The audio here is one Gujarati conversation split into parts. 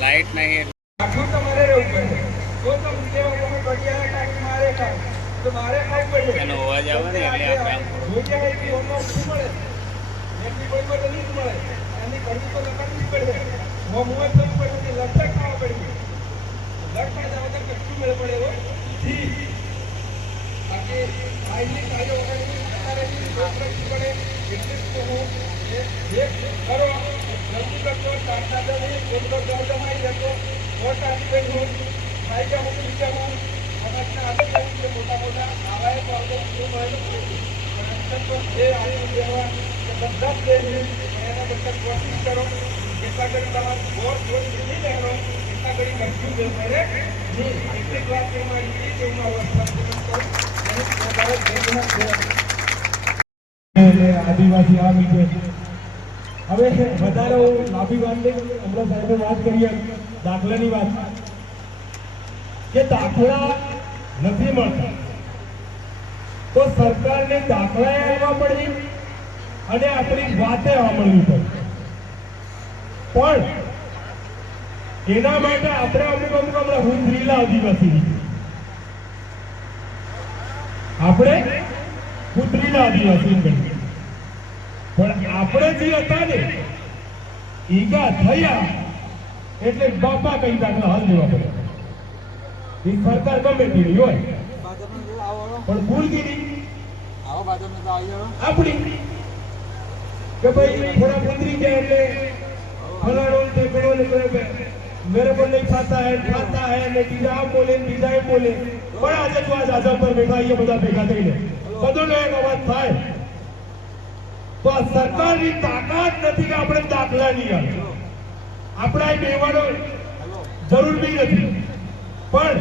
लाइट नहीं है એનો અવાજ આવે ને એટલે આદિવાસી આ વિશે હવે વધારે લાંબી વાત નહીં. હમણાં સાહેબે વાત કરીએ દાખલાની વાત કે દાખલા નથી મળતા તો સરકારને દાખલા આવવા પડે અને આપણી વાતે સાંભળવી પડે. પણ એના માટે આપણે અમુક હમણાં હુંદરીલા આદિવાસી આપણે હુંદરીલા આદિવાસી પણ આપણે જે હતા ને ઈગા થયા એટલે બાપા કઈ દાખલા હાલ દેવા પડે. એ સરકાર ગમે તેવી હોય પણ ભૂલગીરી આપણી કે ભાઈ થોડા પુત્રી છે એટલે ફલાણો તે પેલો मेरे को नहीं खाता है ने બીજા આ બોલે બીજા એ બોલે. પણ આજે તો આ આઝમ પર બેઠા એ બધા ભેગા થઈને બધોનો એક અવાજ થાય તો આ સરકારની તાકાત નથી કે આપણે દાખલા નહીં આવે. આપણા બેવાનો જરૂર બી નથી પણ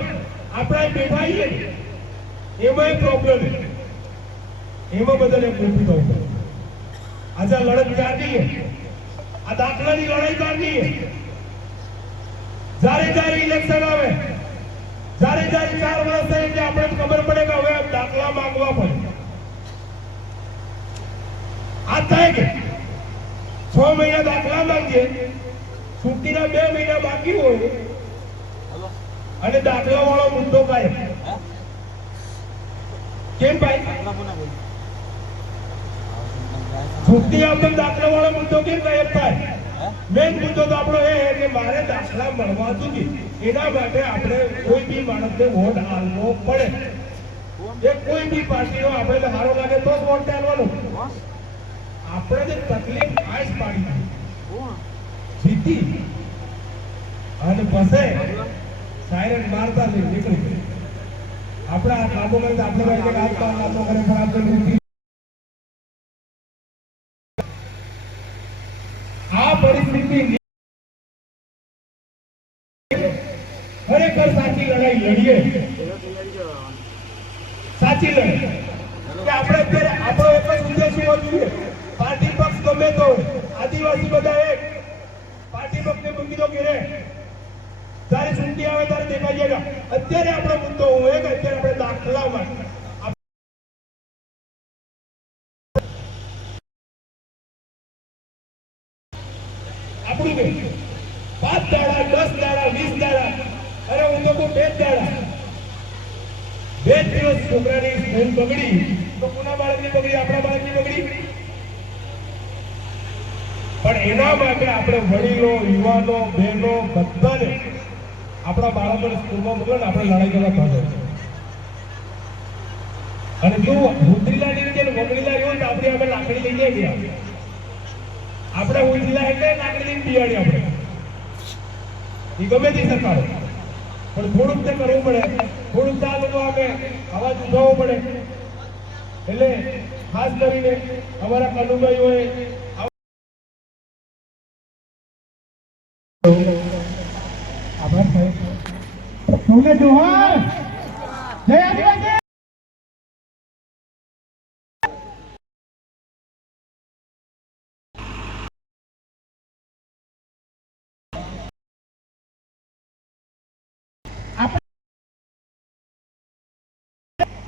આપણા બેઠા એમાં પ્રોબ્લેમ એમાં બધાને મોટી થવું પડે. આજે લડત ચાલતી આ દાખલાની લડાઈ ચાલતી જ્યારે ઇલેક્શન આવે જ્યારે 4 વર્ષ થાય એટલે આપણે ખબર પડે કે હવે દાખલા માંગવા પડે. આ થાય કે 6 મહિના દાખલા માંગીએ છૂટીના 2 મહિના બાકી હોય અને દાખલા વાળો મુદ્દો કાયમ કેમ ભાઈ છૂટી આપતો દાખલા વાળો મુદ્દો કેમ ગાયબ થાય? મેન મુદ્દો તો આપણો એ કે મારે દાખલા મળવા જોઈએ. એના માટે આપણે કોઈ બી માણસને વોટ આપવો પડે. એ કોઈ બી પાર્ટીનો આપણે સારો લાગે તો જ વોટ આપવાનો. આપણે જે તકલીફ આજ પાડી જીતી અને પછી સાયરન મારતા નીકળી આપણે આ કામો કરે આપણે કામ કરે પણ આપણે આ પરિસ્થિતિ ખરેખર સાચી લડાઈ લડીએ સાચી લડાઈ કે આપણે અત્યારે આપણો એક જ ઉદ્દેશ હોવો જોઈએ. પાર્ટી પક્ષ ગમે તો આદિવાસી બધા એક પાર્ટી પક્ષને મૂકી દો કે રે જ્યારે ચૂંટણી આવે ત્યારે દેખાઈ જાય. અત્યારે આપણો મુદ્દો હું કે અત્યારે આપણે દાખલામાં આપણું કે 5 દાડા 10 દાડા 20 દાડા અરે હું તો 2 દાડા 2 દિવસ છોકરાની સ્કૂલ બગડી તો કોના બાળકની બગડી? આપણા બાળકની બગડી. પણ એના માટે આપણે વડીલો યુવાનો બહેનો બધાને આપણા બાળકોને સ્કૂલમાં મોકલો ને આપણે લડાઈ કરવા ભાગે. અને જો હુંદરીલા ની રીતે વગડીલા એવું તો આપણે આપણે લાકડી લઈને ગયા આપણે ઉજલા એટલે લાકડી લઈને બિયાડી આપણે એ ગમે તે સરકાર પણ થોડુંક તે કરવું પડે. થોડુંક તો આ લોકો આપણે અવાજ ઉઠાવવો પડે. એટલે ખાસ કરીને અમારા કાનુભાઈ હોય આભાર સાહેબ. સૌને જોહાર. જય આદિવાસી.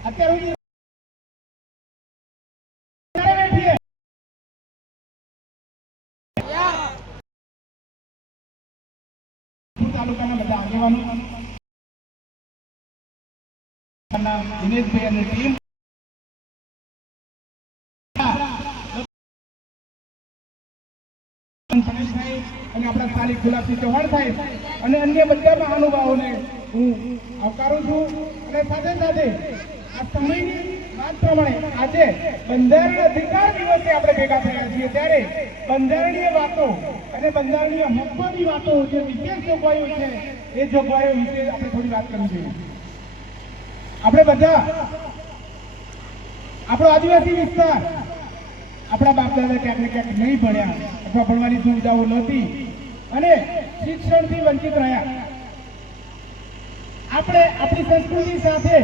અત્યાર સુધી બેઠીએ તાલુકાના બધા આગેવાનો દિનેશભાઈ અને ટીમ અને આપણા સ્થાનિક ગુલાબસિંહ ચૌહાણ સાહેબ અને અન્ય બધા મહાનુભાવોને હું આવકારું છું. અને સાથે સાથે આ સમયની વાત પ્રમાણે આજે બંધારણ અધિકાર દિવસે આપણે ભેગા થયા છીએ ત્યારે બંધારણીય વાતો અને બંધારણીય હકોની વાતો જે વિશેષ જોગવાઈઓ છે એ જોગવાઈઓ વિશે આપણે થોડી વાત કરવી જોઈએ. આપણે બધા આપણો આદિવાસી વિસ્તાર આપણા બાપ દાદા ક્યાંક ને ક્યાંક નહીં ભણ્યા અથવા ભણવાની સુવિધાઓ નહોતી અને શિક્ષણથી વંચિત રહ્યા. આપણે આપણી સંસ્કૃતિ સાથે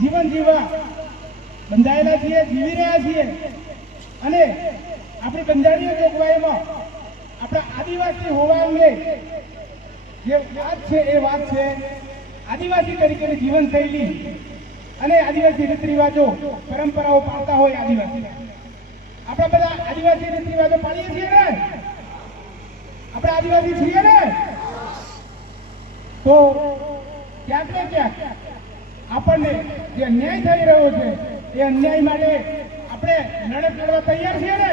જીવન જીવવા બંધાયેલા છીએ, જીવી રહ્યા છીએ અને આપણી બંધારણીય જોગવાઈમાં આપણા આદિવાસી હોવા અંગે જે વાત છે એ વાત છે આદિવાસી તરીકેની જીવનશૈલી અને આદિવાસી રીત રિવાજો પરંપરાઓ પાળતા હોય આદિવાસી. આપણે બધા આદિવાસી રીત રિવાજો પાડીએ છીએ ને? આપણે આદિવાસી છીએ ને? તો ક્યાંક ને ક્યાંક આપણને જે અન્યાય થઈ રહ્યો છે એ અન્યાય માટે આપણે લડત લડવા તૈયાર છીએ ને?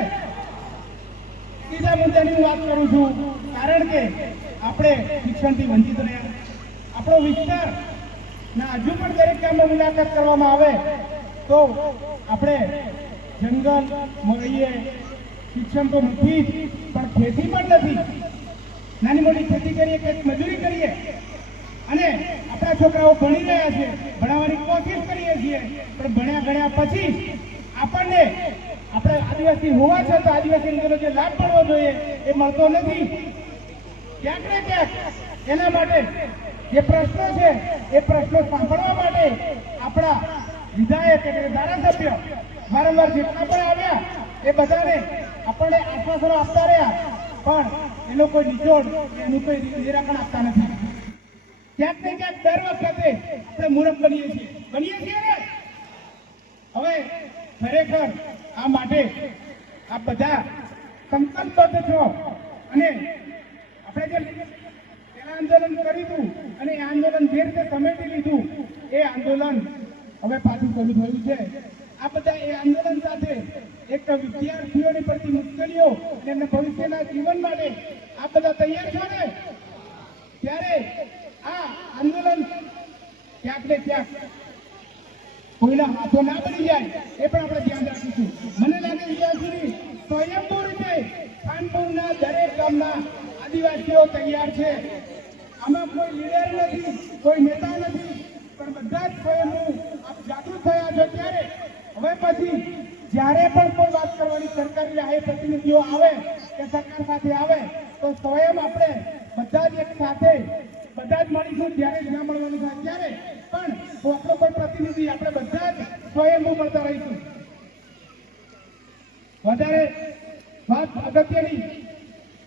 ત્રીજા મુદ્દાની હું વાત કરું છું કારણ કે આપણે શિક્ષણથી વંચિત રહ્યા. આપણો વિસ્તાર ના હજુ પણ દરેક ગામમાં મુલાકાત કરવામાં આવે તો આપણે જંગલ રહીએ, શિક્ષણ તો નથી પણ ખેતી પણ નથી. નાની મોટી ખેતી કરીએ, ખેતી મજૂરી કરીએ અને આપણા છોકરાઓ ભણી રહ્યા છે, ભણાવવાની કોશિશ કરીએ છીએ પણ ભણ્યા ગણ્યા પછી આપણને આપણે આદિવાસી હોવા છતાં આદિવાસી જે લાભ મળવો જોઈએ એ મળતો નથી. ક્યાંક ને ક્યાંક એના માટે જે પ્રશ્નો છે એ પ્રશ્નો સાંભળવા માટે આપણા વિધાયક એટલે ધારાસભ્ય વારંવાર જેટલા પણ આવ્યા એ બધાને આપણને આશ્વાસનો આપતા રહ્યા પણ એનો કોઈ નિચોડ એનું કોઈ નિરાકરણ આપતા નથી. ક્યાંક ને ક્યાંક દર વખતે આપણે મૂર્ખ બનીએ છીએ ને? હવે ખરેખર આ માટે આ બધા સંકલ્પબદ્ધ છો અને આપણે જે આંદોલન કર્યું અને એ આંદોલન જે રીતે સમેટી લીધું એ આંદોલન હવે પાછું શરૂ થયું છે. આ બધા એ આંદોલન સાથે એક વિદ્યાર્થીઓની પડતી મુશ્કેલીઓ અને એમના ભવિષ્યના જીવન માટે આ બધા તૈયાર છો ને? ત્યારે આ આંદોલન ક્યાંક ને ક્યાંક કોઈના હાથો ના બની જાય એ પણ આપણે ધ્યાન રાખીશું. મને લાગે ત્યાં સુધી સ્વયંભૂ રીતે ખાનપુરના દરેક ગામના આદિવાસીઓ તૈયાર છે. આમાં કોઈ લીડર નથી, કોઈ નેતા નથી પણ બધા જ સ્વયંભૂ આપ જાગૃત થયા છો. ત્યારે હવે પછી જ્યારે પણ કોઈ વાત કરવાની સરકારી રાહે પ્રતિનિધિઓ આવે કે સરકાર સાથે આવે તો સ્વયં આપણે બધા જ એક સાથે બધા જ મળીશું. જ્યારે જ ના મળવાનું થાય ત્યારે પણ આપણો કોઈ પ્રતિનિધિ આપણે બધા જ સ્વયંભૂ મળતા રહીશું. વધારે વાત અગત્યની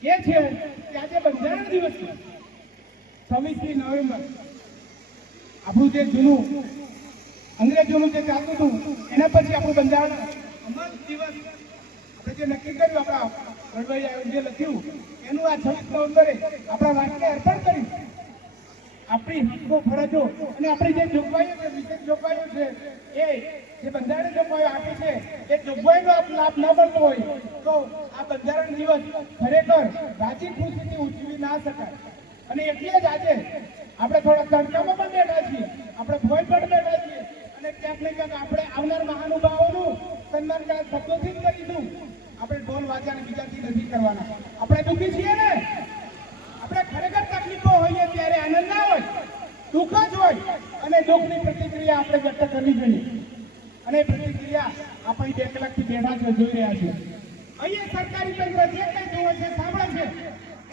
એ છે કે આજે બંધારણ દિવસ છે 26મી નવેમ્બર. આપણું જે જૂનું અંગ્રેજોનું જે ચાલતું હતું એના પછી આપણું બંધારણ અમલ દિવસ આપણે જે નક્કી કર્યું આપણા રડવૈયા જે લખ્યું એનું આ 26 નવેમ્બરે આપણા રાષ્ટ્રને અર્પણ કર્યું. આપણી હકો ફરજો અને આપણી જે જોગવાઈઓ છે વિશેષ જોગવાઈઓ છે એ જે બંધારણ જોગવાઈઓ આપી છે એ જોગવાઈનો લાભ ન મળતો હોય તો આ બંધારણ દિવસ ખરેખર રાજી ખુશીથી ઉજવી ના શકાય. અને એટલે જ આજે આપણે થોડા તડકામાં પણ બેઠા છીએ, આપણે ભોય પણ બેઠા છીએ અને ક્યાંક ને ક્યાંક આપણે આવનાર મહાનુભાવોનું સન્માનકારક શબ્દોથી જ કરીશું. આપણે ઢોલ વાજાને બીજાથી નથી કરવાના. આપણે દુઃખી છીએ ને? આપણે ખરેખર તકલીફો હોઈએ ત્યારે આનંદ ના હોય, દુઃખ જ હોય અને દુઃખની પ્રતિક્રિયા આપણે વ્યક્ત કરવી જોઈએ. અને પ્રતિક્રિયા આપણે 2 કલાકથી બેઠા છે, જોઈ રહ્યા છે. અહીંયા સરકારી તંત્ર જે કંઈ જોવે છે સાંભળે છે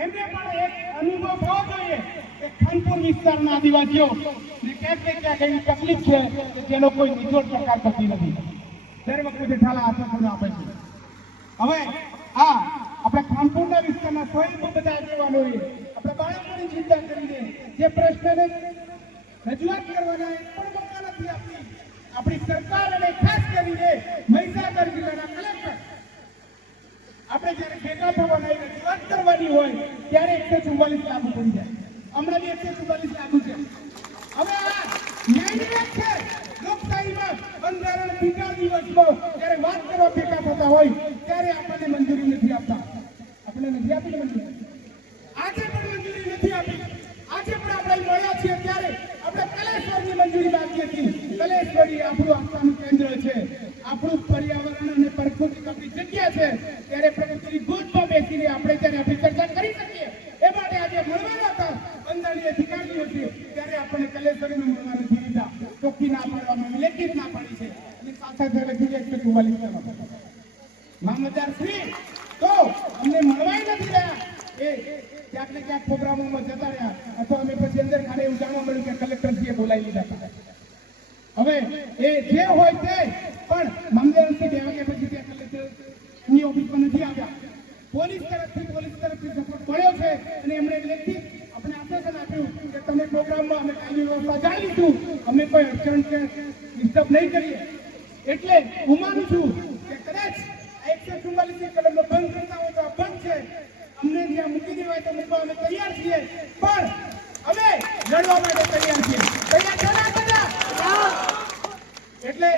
એમને પણ એક અનુભવ થવો જોઈએ કે ખાનપુર વિસ્તારના આદિવાસીઓ ને ક્યાંક ને ક્યાંક એવી તકલીફ છે કે જેનો કોઈ નિચોડ સરકાર કરતી નથી. દર વખતે ઠાલા આશ્વાસનો આપે છે. હવે આ આપણે ખાનપુરના વિસ્તારના સ્વયંભૂ બધા આગેવાનોએ આપણે બાળકોની ચિંતા કરીને જે પ્રશ્નને રજૂઆત કરવાના એ પણ મોકા નથી આપી. આપણે આપણી સરકાર અને ખાસ કરીને મહીસાગર જિલ્લાના કલેક્ટર આપણે જ્યારે ભેગા થવાના રજૂઆત કરવાની હોય ત્યારે 144 લાગુ પડી જાય. હમણાં બી 144 લાગુ છે. હવે આ ન્યાયની વાત છે. લોકશાહીમાં બંધારણ બીજા દિવસમાં જ્યારે વાત કરવા ભેગા થતા હોય ત્યારે આપણને મંજૂરી નથી આપતા. આપણે નથી આપી મંજૂરી. આજે પણ મંજૂરી નથી આપી. આજે પણ આપણે મળ્યા છીએ ત્યારે આપણે કલેશ્વરની મંજૂરી માંગીએ છીએ. કલેશ્વરી આપણું આસ્થાનું કેન્દ્ર છે. આપણું પર્યાવરણ અને પ્રકૃતિ આપણી જગ્યા છે. ત્યારે પ્રકૃતિની ગોદમાં બેસીને આપણે ત્યારે આપણી ચર્ચા કરી શકીએ. એ માટે આજે મળવાના હતા બંધારણીય અધિકારીઓ છે ત્યારે આપણને કલેશ્વરીને મળવા નથી દીધા. ચોખ્ખી ના પાડવામાં લેખિત ના પાડી છે અને સાથે સાથે લખી 144 મામલતદાર શ્રી તો અમને મળવાય નથી રહ્યા. એ ક્યાંક ને ક્યાંક પ્રોગ્રામોમાં જતા રહ્યા અથવા અમે પછી અંદર ખાને એવું જાણવા મળ્યું કે કલેક્ટરશ્રીએ બોલાવી લીધા હતા. હવે એ જે હોય તે પણ મામલતદારશ્રી 2 વાગ્યા પછી ત્યાં કલેક્ટર એમની ઓફિસમાં નથી આવ્યા. પોલીસ તરફથી સપોર્ટ મળ્યો છે અને એમણે લેખિત આપણે આશ્વાસન આપ્યું કે તમે પ્રોગ્રામમાં અમે કાયમી વ્યવસ્થા જાળવીશું, અમે કોઈ અડચણ કે ડિસ્ટર્બ નહીં કરીએ. એટલે હું માનું છું કે કદાચ 144 કલમનો ભંગ કરતા હોય તો આ બંધ છે. અમને જ્યાં મૂકી દેવાય તો મૂકવા અમે તૈયાર છીએ, પણ અમે લડવા માટે તૈયાર છીએ. તૈયાર છે ને બધા? એટલે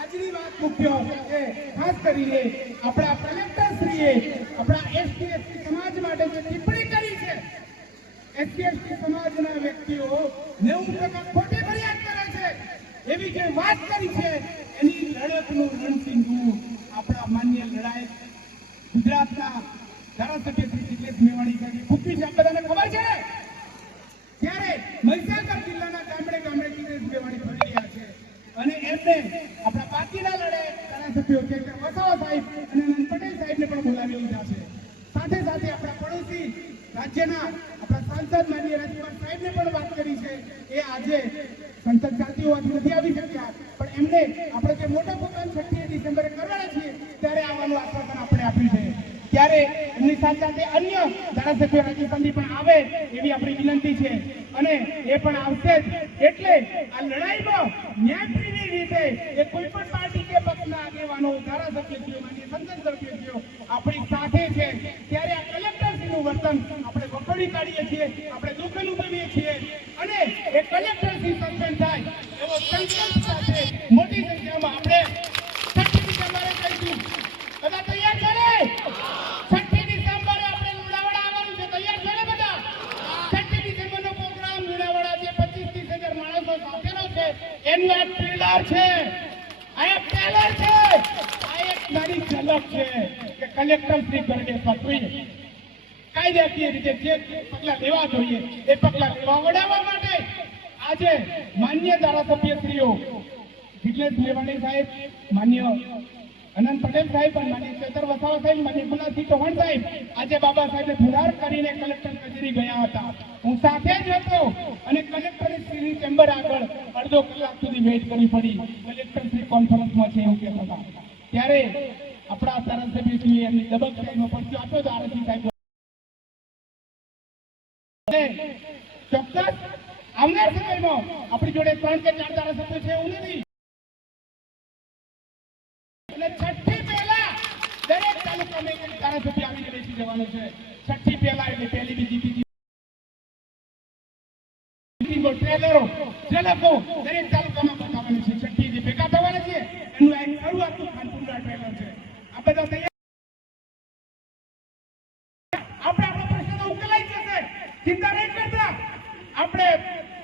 આજની વાત મુખ્ય કે ખાસ કરીને આપણા કલેક્ટરશ્રીએ આપણા એસટી સમાજ માટે જે ટિપ્પણી કરી છે, એસટી સમાજના વ્યક્તિઓ 90% ખોટી ફરિયાદ કરે છે એવી જે વાત કરી છે એની લડતનું રણસિંધુ આપણા માન્ય લડાઈ ગુજરાતના ધારાસભ્ય શ્રી જિગ્નેશ મેવાણી સાહેબ ફૂંકી છે. બધાને ખબર છે ને? ત્યારે મહીસાગર જિલ્લાના ગામડે જિગ્નેશ મેવાણી ફરી રહ્યા છે અને એમને આપણા બાકીના લડાઈ ધારાસભ્યો કે વસાવા સાહેબ અને અનંત પટેલ સાહેબને પણ બોલાવી લીધા છે. સાથે સાથે આપણા પડોશી રાજ્યના આપણા સાંસદ માનનીય રાજ્યપાલ સાહેબને પણ વાત કરી છે. એ આજે સંસદ ચાલતી હોવાથી નથી આવી શક્યા, પણ એમને આપણે જે મોટો પ્રોગ્રામ 6 ડિસેમ્બરે કરવાના છીએ ત્યારે આવવાનું આશ્વાસન આપણે આપ્યું છે. ત્યારે એમની સાથે અન્ય ધારાસભ્યો રાજ્યપાલની પણ આવે એવી આપણી વિનંતી છે અને એ પણ આવશે જ. એટલે આ લડાઈમાં ન્યાયપ્રિય રીતે એ કોઈ પણ પાર્ટી કે પક્ષના આગેવાનો ધારાસભ્યો માન્ય સંસદ સભ્યો આપણી સાથે છે. ત્યારે આ કલેક્ટરશ્રીનું વર્તન આપણે વખોડી કાઢીએ છીએ, આપણે દુઃખ અનુભવીએ છીએ અને એ કલેક્ટરશ્રી સસ્પેન્ડ થાય એવો સંકલ્પ સાથે મોટી સંખ્યામાં આપણે 6 ડિસેમ્બરે કહીશું. બધા તૈયાર છે ને? 6 ડિસેમ્બરે આપણે લુણાવાડા આવવાનું છે. તૈયાર છે ને બધા? 6 ડિસેમ્બરનો પ્રોગ્રામ લુણાવાડા જે 25-30 હજાર માણસો સાથેનો છે એનું એક ટ્રેલર છે. આ એક ટ્રેલર છે. આ એક નાની ઝલક છે કે કલેક્ટર શ્રી ગરડે સત્વીને કાયદાકીય રીતે જે પગલા લેવા જોઈએ એ પગલા લેવા વડાવવા માટે આજે માન્ય ધારાસભ્યશ્રીઓ જિગ્નેશ મેવાણી સાહેબ, માન્ય અનંત પટેલ સાહેબ અને માન્ય ચેતર વસાવા સાહેબ, માન્ય ગુલાબસિંહ ચૌહાણ સાહેબ આજે બાબા સાહેબને ફરાર કરીને કલેક્ટર કચેરી ગયા હતા. હું સાથે જ હતો અને કલેક્ટરશ્રીની ચેમ્બર આગળ અડધો કલાક સુધી વેઇટ કરવી પડી. કલેક્ટરશ્રી કોન્ફરન્સમાં છે એવું કહેતા હતા. ત્યારે આપણા ધારાસભ્યશ્રીએ એમની દબક સાહેબનો પરચો આપ્યો તો આરસી સાહેબ ચોક્કસ આવનાર સમયમાં આપણી જોડે 3 કે 4 ધારાસભ્યો છે એવું નથી. એટલે 6 પહેલા દરેક તાલુકામાં એક ધારાસભ્ય આવીને બેસી જવાનું છે. 6 પહેલા એટલે પહેલી બીજી ત્રીજી ટ્રેલરો ઝલકો દરેક તાલુકામાં બતાવવાની છે. 6 જે ભેગા થવાના છે એનું એક શરૂઆતનું ખાનપુરના ટ્રેલર છે. આ બધા તૈયાર? આપણે આપણો પ્રશ્ન ઉકેલાઈ જશે. ચિંતા નહીં કરતા. આપણે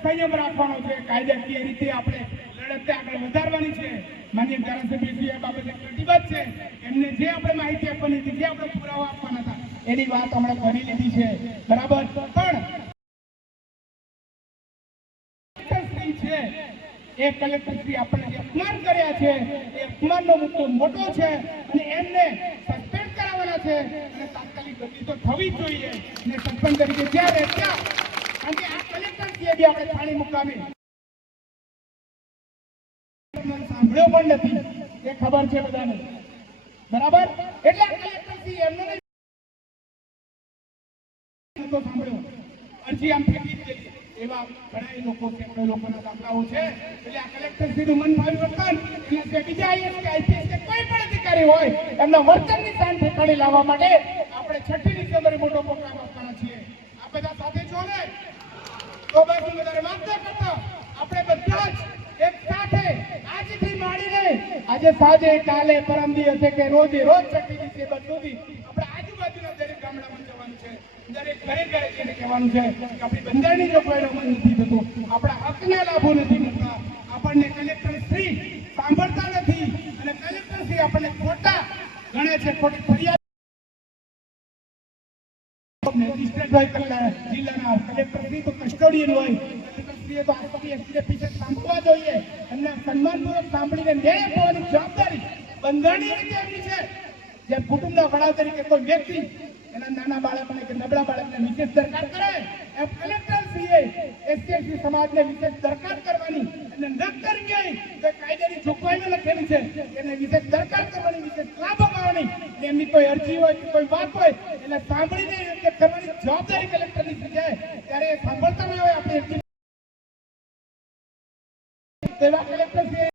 સંયમ રાખવાનો છે. કાયદાકીય રીતે આપણે લડત આગળ વધારવાની છે. માન્ય ધારાસભ્યશ્રી આ બાબતે પ્રતિબદ્ધ છે. એમને જે આપણે માહિતી આપવાની હતી, જે આપણે પુરાવા આપવાના હતા એની વાત હમણાં કરી લીધી છે. બરાબર? પણ છે એ કલેક્ટરશ્રી આપણને જે અપમાન કર્યા છે એ અપમાનનો મુદ્દો મોટો છે અને એમને સસ્પેન્ડ કરાવવાના છે અને તાત્કાલિક બદલી તો થવી જ જોઈએ અને સસ્પેન્ડ તરીકે જ્યારે ત્યાં કારણ કે આ કલેક્ટરશ્રીએ બી આપણે થાળી મુકાવી સાંભળ્યો પણ નથી એ ખબર છે બધાને. બરાબર? એટલે આ કલેક્ટરશ્રી એમને તો સાંભળ્યો અરજી આમ ફેંકી જ એવા ઘણા લોકો છે, આપણે લોકોના દાખલાઓ છે. એટલે આ કલેક્ટર શ્રીનું મન ફાવી વર્તન એટલે જે બીજા આઈએએસ કે આઈપીએસ કે કોઈ પણ અધિકારી હોય એમના વર્તનની શાન ઠેકાણે લાવવા માટે આપણે 6મી ડિસેમ્બરે મોટો પ્રોગ્રામ આપવાના છીએ. આ બધા સાથે છો ને? તો બસ હું વધારે વાત ન કરતો, આપણે બધા જ એક સાથે આજથી માંડીને આજે સાંજે કાલે પરમ દિવસે કે રોજે રોજ 6મી ડિસેમ્બર સુધી આપણે આજુબાજુના દરેક ગામડામાં જવાનું છે, દરેક ઘરે ઘરે જઈને કહેવાનું છે કે આપણી બંધારણની જોગવાઈનો અમલ નથી થતો, આપણા હકના લાભો નથી મળતા, આપણને કલેક્ટર શ્રી સાંભળતા નથી અને કલેક્ટર શ્રી આપણને ખોટા ગણે છે, ખોટી ફરિયાદ મેજિસ્ટ્રેટ હોય જિલ્લાના કલેક્ટરશ્રી તો કસ્ટોડિયન હોય, કલેક્ટરશ્રીએ તો આરપીએસસીને પીછે સાંભળવા જોઈએ, એમને સન્માનપૂર્વક સાંભળીને ન્યાય આપવાની જવાબદારી બંધારણીય રીતે એમની છે. જેમ કુટુંબના વડા તરીકે કોઈ વ્યક્તિ એના નાના બાળકને કે નબળા બાળકને વિશેષ દરકાર કરે એમ કલેક્ટરશ્રીએ એસસી સમાજને વિશેષ દરકાર કરવાની અને ન કરવી હોય તો કાયદાની જોગવાઈમાં લખેલું છે એને વિશેષ દરકાર કરવાની, વિશેષ લાભ અપાવવાની, એમની કોઈ અરજી હોય કે કોઈ વાત હોય એટલે સાંભળીને યોગ્ય કરવાની જવાબદારી કલેક્ટરની છે. ત્યારે એ સાંભળતા ન હોય આપણે તેવા કલેક્ટરશ્રીએ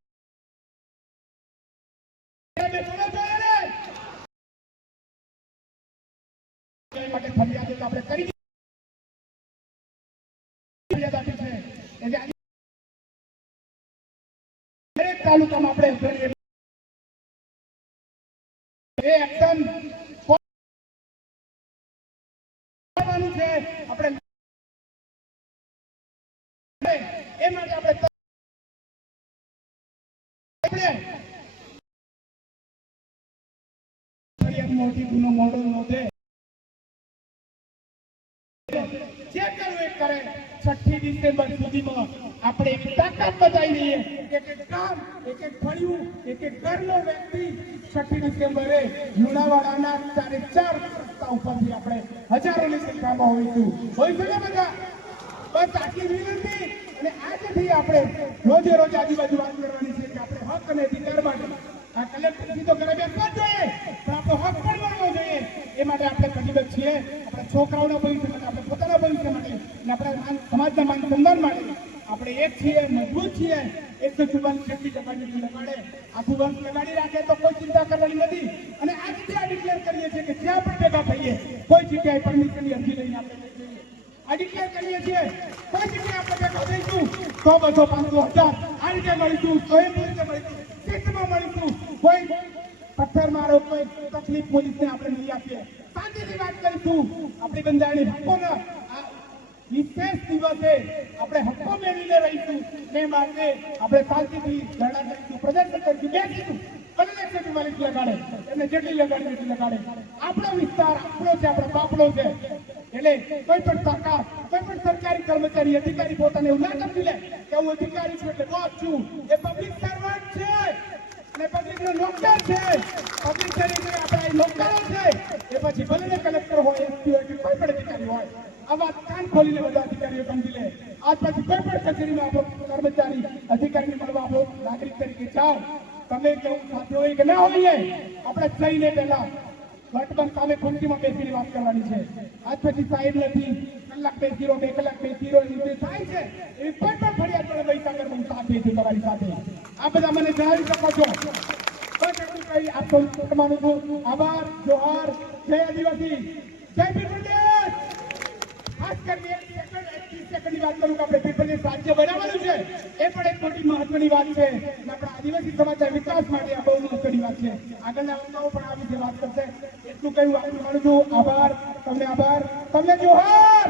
માટે ફરિયાદ આપણે કરી ફરિયાદ આપી છે. એટલે દરેક તાલુકામાં આપણે એ એક્શન કરવાનું છે. આપણે એ માટે આપણે મોટી ગુનો મોડો નોંધે જે કરવું એ કરે. 6મી ડિસેમ્બર સુધીમાં આપણે એક તાકાત બતાવી દઈએ, એક એક ગામ, એક એક ફળિયું, એક એક ઘરનો વ્યક્તિ 6મી ડિસેમ્બરે લુણાવાડાના 4 રસ્તા ઉપરથી આપણે હજારોની સંખ્યામાં હોઈશું ને બધા? બસ આટલી જ વિનંતી. અને આજથી આપણે રોજે રોજ આજુબાજુ વાત કરવાની છે કે આપણે હક અને અધિકાર માટે આ કલેક્ટરથી તો ઘરે બેસવા જ જોઈએ પણ આપણો હક પણ મળવો જોઈએ. એ માટે આપણે કટિબદ્ધ છીએ. આપણા છોકરાઓના ભવિષ્ય માટે, આપણે પોતાના ભવિષ્ય માટે અને આપણા સમાજના માન સન્માન માટે આપણે એક છીએ, મજબૂત છીએ. 144 જેટલી કેપેસિટી લગાડે આખું વર્ષ લગાડી રાખે તો કોઈ ચિંતા કરવાની નથી. અને આજથી આ ડિક્લેર કરીએ છીએ કે જ્યાં પણ ભેગા થઈએ કોઈ જગ્યાએ પરમિશનની અરજી લઈને આપણે આ ડિક્લેર કરીએ છીએ કોઈ જગ્યાએ આપણે ભેગા થઈશું 100, 200, 500, 1000 આ રીતે મળીશું, સ્વયંભૂ રીતે મળીશું, શિસ્તમાં મળીશું. કોઈ પથ્થર મારો, કોઈ તકલીફ પોલીસને આપણે નહીં આપીએ, શાંતિથી વાત કરીશું. આપણી બંધારણની હકોના વિશેષ દિવસે આપણે હકો મેળવીને રહીશું. એ માટે આપણે શાંતિથી ધરણા કરીશું, પ્રદર્શન કરીશું, બેસીશું. ભલે 144 લગાડે, એમને જેટલી લગાડે એટલી લગાડે. આપણો વિસ્તાર આપણો છે, આપણો બાપડો છે. એટલે કોઈ પણ તાકાત, કોઈ પણ સરકારી કર્મચારી, અધિકારી પોતાને એવું ના સમજી લે કે હું અધિકારી છું એટલે બોસ છું. એ પબ્લિક સર્વન્ટ છે અને પબ્લિકનો નોકર છે. પબ્લિક તરીકે આપણા નોકરો છે. એ પછી ભલે કલેક્ટર હોય, એસપી હોય કે કોઈ પણ અધિકારી હોય, આ વાત કાન ખોલીને બધા અધિકારીઓ સમજી લે. આજ પછી કોઈ પણ કચેરીમાં આપણો કર્મચારી અધિકારીને મળવા આપણો નાગરિક તરીકે જાઓ, તમે કેવું સાથે હોય કે ના હોઈએ, આપણે જઈને પહેલા વર્તમાન સામે ખુરશીમાં બેસીને વાત કરવાની છે. આજ પછી સાહેબ નથી, કલાક બેસી રહો, 2 કલાક બેસી રહો, એવું થાય છે. એવી કોઈ પણ ફરિયાદ પડે મહીસાગર હું સાથે છું તમારી સાથે. આ બધા મને જણાવી શકો છો. બસ એટલું કહી આપો માનું છું. આભાર, જોહાર, જય આદિવાસી, જય પીપલ્સ. ખાસ કરીને 1 સેકન્ડની વાત કરું કે આપણે પીપલ્સ રાજ્ય બનાવવાનું છે. એ પણ એક મોટી મહત્વની વાત છે. આપણા આદિવાસી સમાજના વિકાસ માટે આ બહુ મહત્વની વાત છે. આગળના વક્તાઓ પણ આ વિશે વાત કરશે. એટલું કહ્યું આપું માનું છું. આભાર, તમને જોહાર.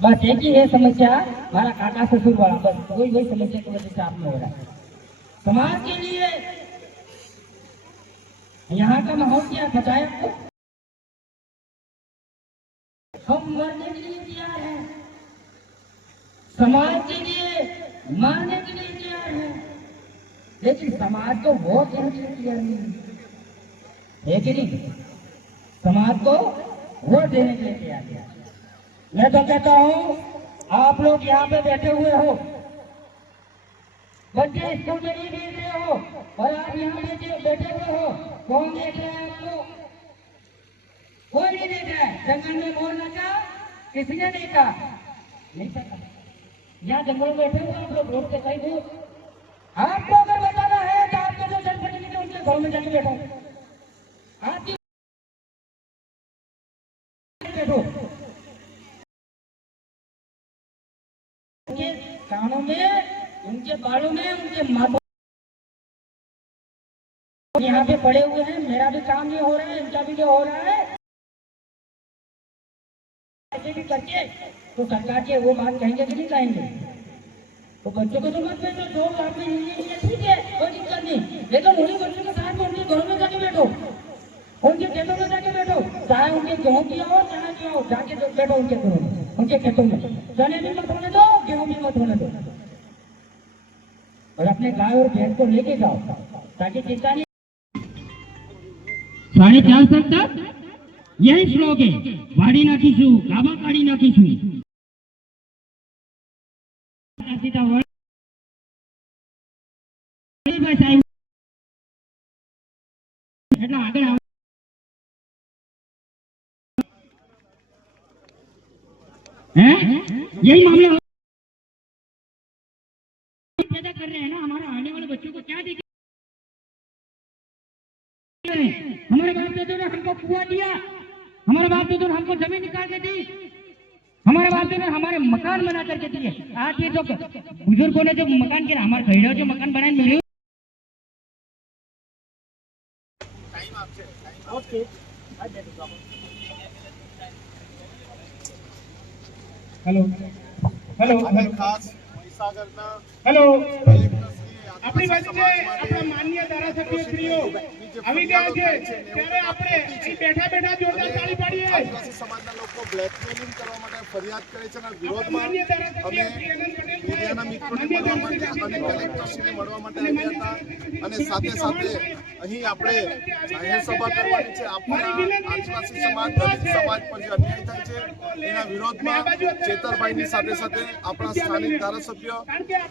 बस एक ही है समस्या, हमारा काका ससुर वाला, बस वही समस्या की वजह से आपने हो रहा है। समाज के लिए यहाँ का माहौल क्या बताया आपको? हम मरने के लिए तैयार हैं, समाज के लिए मरने के लिए तैयार हैं, लेकिन समाज तो वोट देने के लिए तैयार नहीं है कि नहीं? समाज को वोट देने के लिए तैयार है। मैं तो कहता हूँ आप लोग यहाँ पे बैठे हुए हो, बच्चे स्कूल में नहीं भेज रहे हो और आप यहाँ बैठे हुए हो, कौन देख रहा है आपको? कोई नहीं देख रहा है। जंगल में मोर नचा, किसी ने नहीं कहा, नहीं पता। यहाँ जंगल में बैठे हुए आप लोग रोड पे कहीं दूर, आपको अगर बताना है तो आपके जो जनप्रतिनिधि उनके घर में जाके बैठो, आपकी बैठो, उनके कानों में, उनके बालों में, उनके माथों यहाँ पे पड़े हुए हैं। मेरा भी काम नहीं हो रहा है, इनका भी जो हो रहा है ऐसे भी करके तो सरकार के वो बात कहेंगे कि नहीं कहेंगे। तो बच्चों को तो मत भेजो, जो आप में हिंदी ठीक है, कोई दिक्कत नहीं, लेकिन उन्हीं बच्चों के साथ में उनके घरों में जाके बैठो, उनके खेतों में जाके बैठो, चाहे उनके गेहूं की हो चाहे की हो, जाके बैठो उनके घरों में, उनके खेतों में। चने भी मत होने दो, गेहूं भी मत होने दो, और अपने गाय और भैंस को लेके जाओ ताकि किसानी 4:30 तक यही श्लोक है, वाड़ी नाखीशु, गाबा काढ़ी नाखीशु। એટલા આગળ આવો, हैं यही मामला पैदा कर रहे हैं ना, हमारा आने वाले बच्चों को क्या देखें। हमारे बाप दादों ने हमको कुआं दिया, हमारे बाप दादों ने हमको जमीन निकाल के दी, हमारे बाप दादों ने हमारे मकान बना करके दिए। आज ये जो बुजुर्गों ने जो मकान किया, हमारे घरों जो मकान बनाए मिले। ओके हेलो हेलो ખાસ મહીસાગરના हेलो કલેક્ટરશ્રી આપણી બાજુ જે આપણા માનનીય ધારાસભ્યશ્રીઓ આવી ગયા છે ત્યારે આપણે અહીં બેઠા બેઠા જોરદાર તાળી પાડીએ। આદિવાસી સમાજના લોકો બ્લેકમેલિંગ કરવા માટે ફરિયાદ કરે છે અને વિરોધમાં માનનીય અમે ધારાસભ્ય શ્રી અનંત પટેલ મીડિયાના મિત્રોને મળવા માટે અને કલેક્ટરશ્રીને મળવા માટે આવ્યા હતા અને સાથે સાથે અહીં આપણે જાહેર સભા કરવાની છે। આપણા આદિવાસી સમાજ દલિત સમાજ પર જે અન્યાય થાય છે એના વિરોધમાં ચેતરભાઈની સાથે સાથે આપણા સ્થાનિક ધારાસભ્ય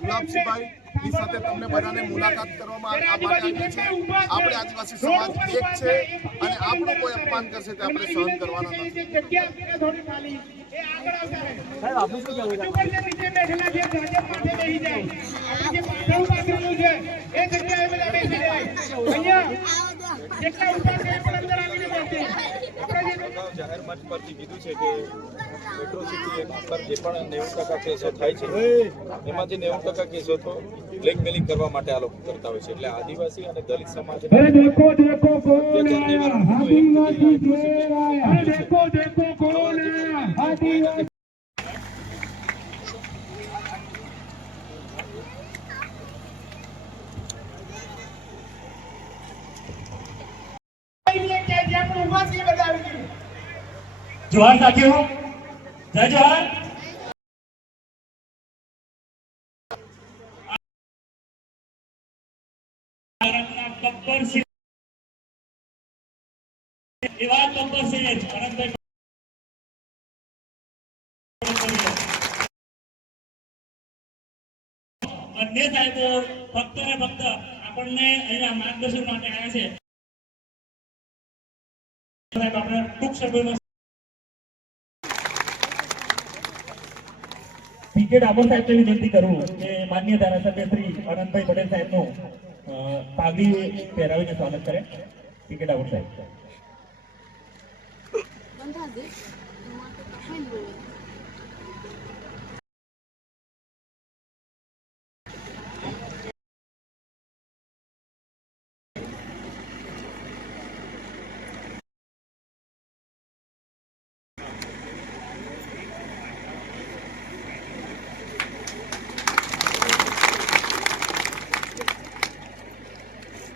ગુલાબસિંહભાઈ ની સાથે તમને બધાને મુલાકાત કરવામાં આ માટે આવી છે। આપણે આદિવાસી સમાજ એક છે અને આપણું કોઈ અપમાન કરશે તે આપણે સહન કરવાના નથી। જગ્યા આપીને થોડી ખાલી એ આગળ આવતા રહે સાહેબ, આપણે શું કહેવું છે? ઉપર જે નીચે બેઠેલા છે ભાજપ માટે બેસી જાય, આપણે જે પાછળ પાછળનું છે એ જગ્યાએ બધા બેસી જાય। અહીંયા જેટલા ઉપર છે એ પણ અંદર આવીને બેસે। આપણે જે જાહેર મંચ પરથી કીધું છે કે મેટ્રો સિટી એક્ટ પર જે પણ 90% કેસો થાય છે એમાંથી 90% કેસો તો બ્લેકમેલિંગ કરવા માટે આ લોકો કરતા હોય છે। એટલે આદિવાસી અને દલિત સમાજ अरे देखो देखो कौन है आदिवासी शेर आया, अरे देखो देखो कौन है आदिवासी। जोहार साथियों, जय जोहार। गब्बर सिंह એવા ગબ્બર સિંહ અનંતભાઈ બંને સાહેબો ફક્ત ને ફક્ત આપણને અહીંયા માર્ગદર્શન માટે આવ્યા છે। સાહેબ આપણે ટૂંક સમયમાં પીકે ડામોર સાહેબને વિનંતી કરું કે માનનીય ધારાસભ્ય શ્રી અનંતભાઈ પટેલ સાહેબનું પાઘડી પહેરાવીને સ્વાગત કરે। પીકે ડામોર સાહેબ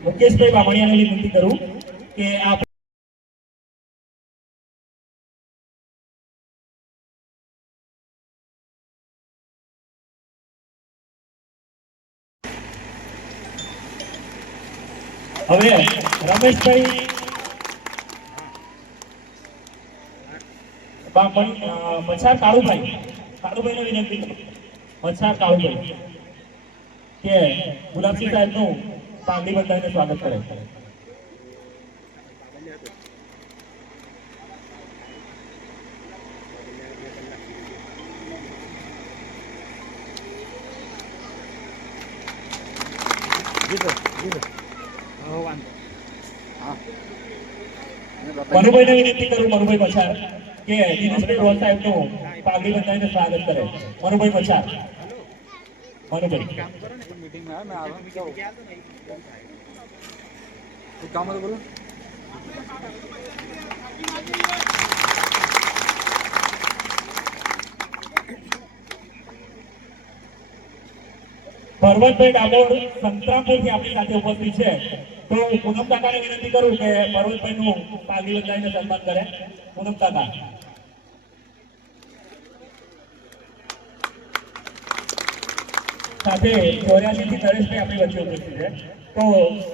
મુકેશભાઈ બામણિયાને વિનંતી કરું કે આપ હવે રમેશભાઈ મચ્છાર કાળુભાઈને વિનંતી કરું, મચ્છાર કાળુભાઈ કે ગુલાબસિંહ સાહેબનું પાઘડી બંધાવીને સ્વાગત કરે। મનુભાઈને વિનંતી કરું, મનુભાઈ પછાર કે દિનેશભાઈ રોલ સાહેબનું પાઘડી બંધાઈને સ્વાગત કરે. મનુભાઈ પછાર. મનુભાઈ પર્વતભાઈ ડામોર સંતરામપુરથી આપણી સાથે ઉપસ્થિત છે. તો પૂનમ કાકાને વિનંતી કરું કે પર્વતભાઈનું પાઘડી બંધાઈને સન્માન કરે. પૂનમ કાકા. સાથે 84 થી નરેશભાઈ આપણી વચ્ચે ઉપસ્થિત છે. તો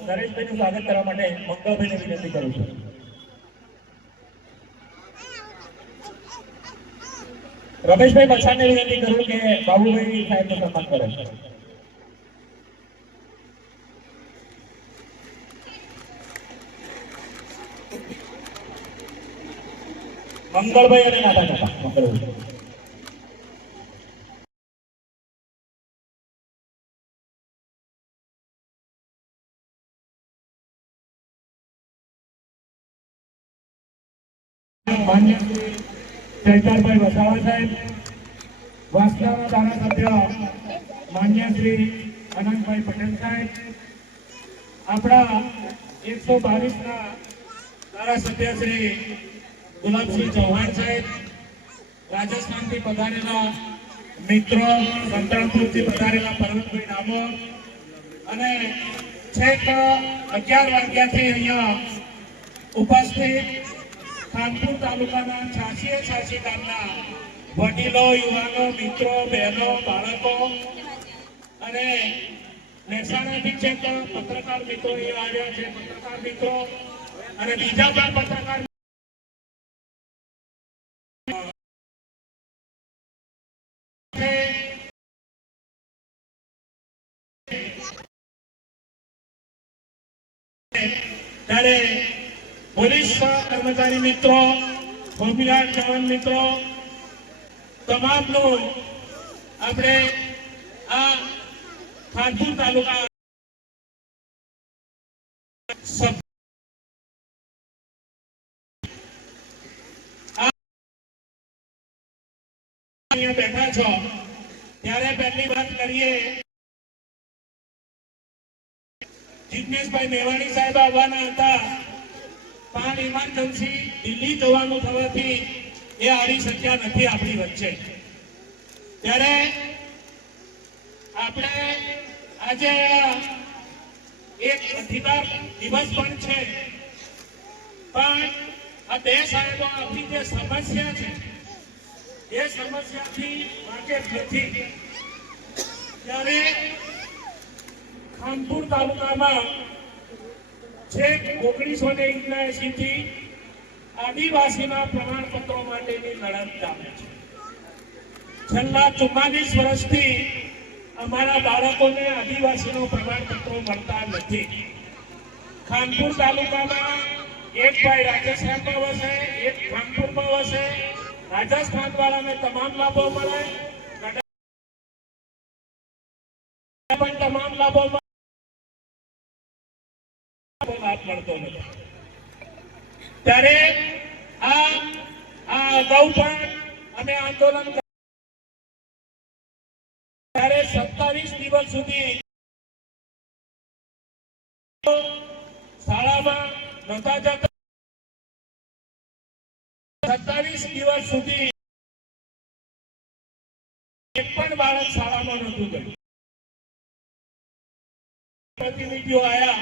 નરેશભાઈનું સ્વાગત કરવા માટે મંગળભાઈને વિનંતી કરું છું. રમેશભાઈ પછાણને વિનંતી કરું કે બાબુભાઈ સાહેબનું સન્માન કરે. મંગળભાઈ અને નાતા કાકા. મંગળભાઈ. માન્ય શ્રી ચૈતરભાઈ વસાવા સાહેબ, વાસણાના ધારાસભ્ય માન્ય શ્રી અનંતભાઈ પટેલ સાહેબ, આપણા 122ના ધારાસભ્ય શ્રી ગુલાબસિંહ ચૌહાણ સાહેબ, રાજસ્થાનથી પધારેલા મિત્રો, સંતરામપુરથી પધારેલા પર્વતભાઈ ડામોર અને છેક 11 વાગ્યાથી અહીંયા ઉપસ્થિત ખાનપુર તાલુકાના 86 ગામના વડીલો, યુવાનો, મિત્રો, બહેનો, બાળકો અને મહેસાણાથી છેક પત્રકાર મિત્રો અહીંયા આવ્યા છે. પત્રકાર મિત્રો અને બીજા પણ પત્રકાર ત્યારે પોલીસ કર્મચારી મિત્રો, હોમગાર્ડ જવાન મિત્રો, તમામનું આપણે આ ખાનપુર તાલુકા બેઠા છો ત્યારે પહેલી વાત કરીએ. જિગ્નેશભાઈ મેવાણી સાહેબ આવવાના હતા, પણ ઇમરજન્સી દિલ્હી જવાનું થવાથી એ આવી શક્યા નથી આપણી વચ્ચે. ત્યારે આપણે આજે એક અધિકાર દિવસ પણ છે, પણ આ બે સાહેબો આપણી જે સમસ્યા છે એ સમસ્યાથી વાકેફ નથી. ત્યારે ખાનપુર તાલુકામાં છેક 1979 થી આદિવાસીના પ્રમાણપત્રો માટેની લડત ચાલે છે. છેલ્લા 44 વર્ષથી અમારા બાળકોને આદિવાસીનો પ્રમાણપત્રો મળતા નથી. ખાનપુર તાલુકામાં એક ભાઈ રાજસ્થાનમાં વસે, એક ખાનપુરમાં વસે. રાજસ્થાન વાળાને તમામ લાભો મળે, પણ તમામ લાભો લાભ મળતો નથી. ત્યારે આ અગાઉ પણ અમે આંદોલન ત્યારે 27 દિવસ સુધી શાળામાં નહોતા જતા. 27 દિવસ સુધી એક પણ બાળક શાળામાં નહોતું ગયું. પ્રતિનિધિઓ આવ્યા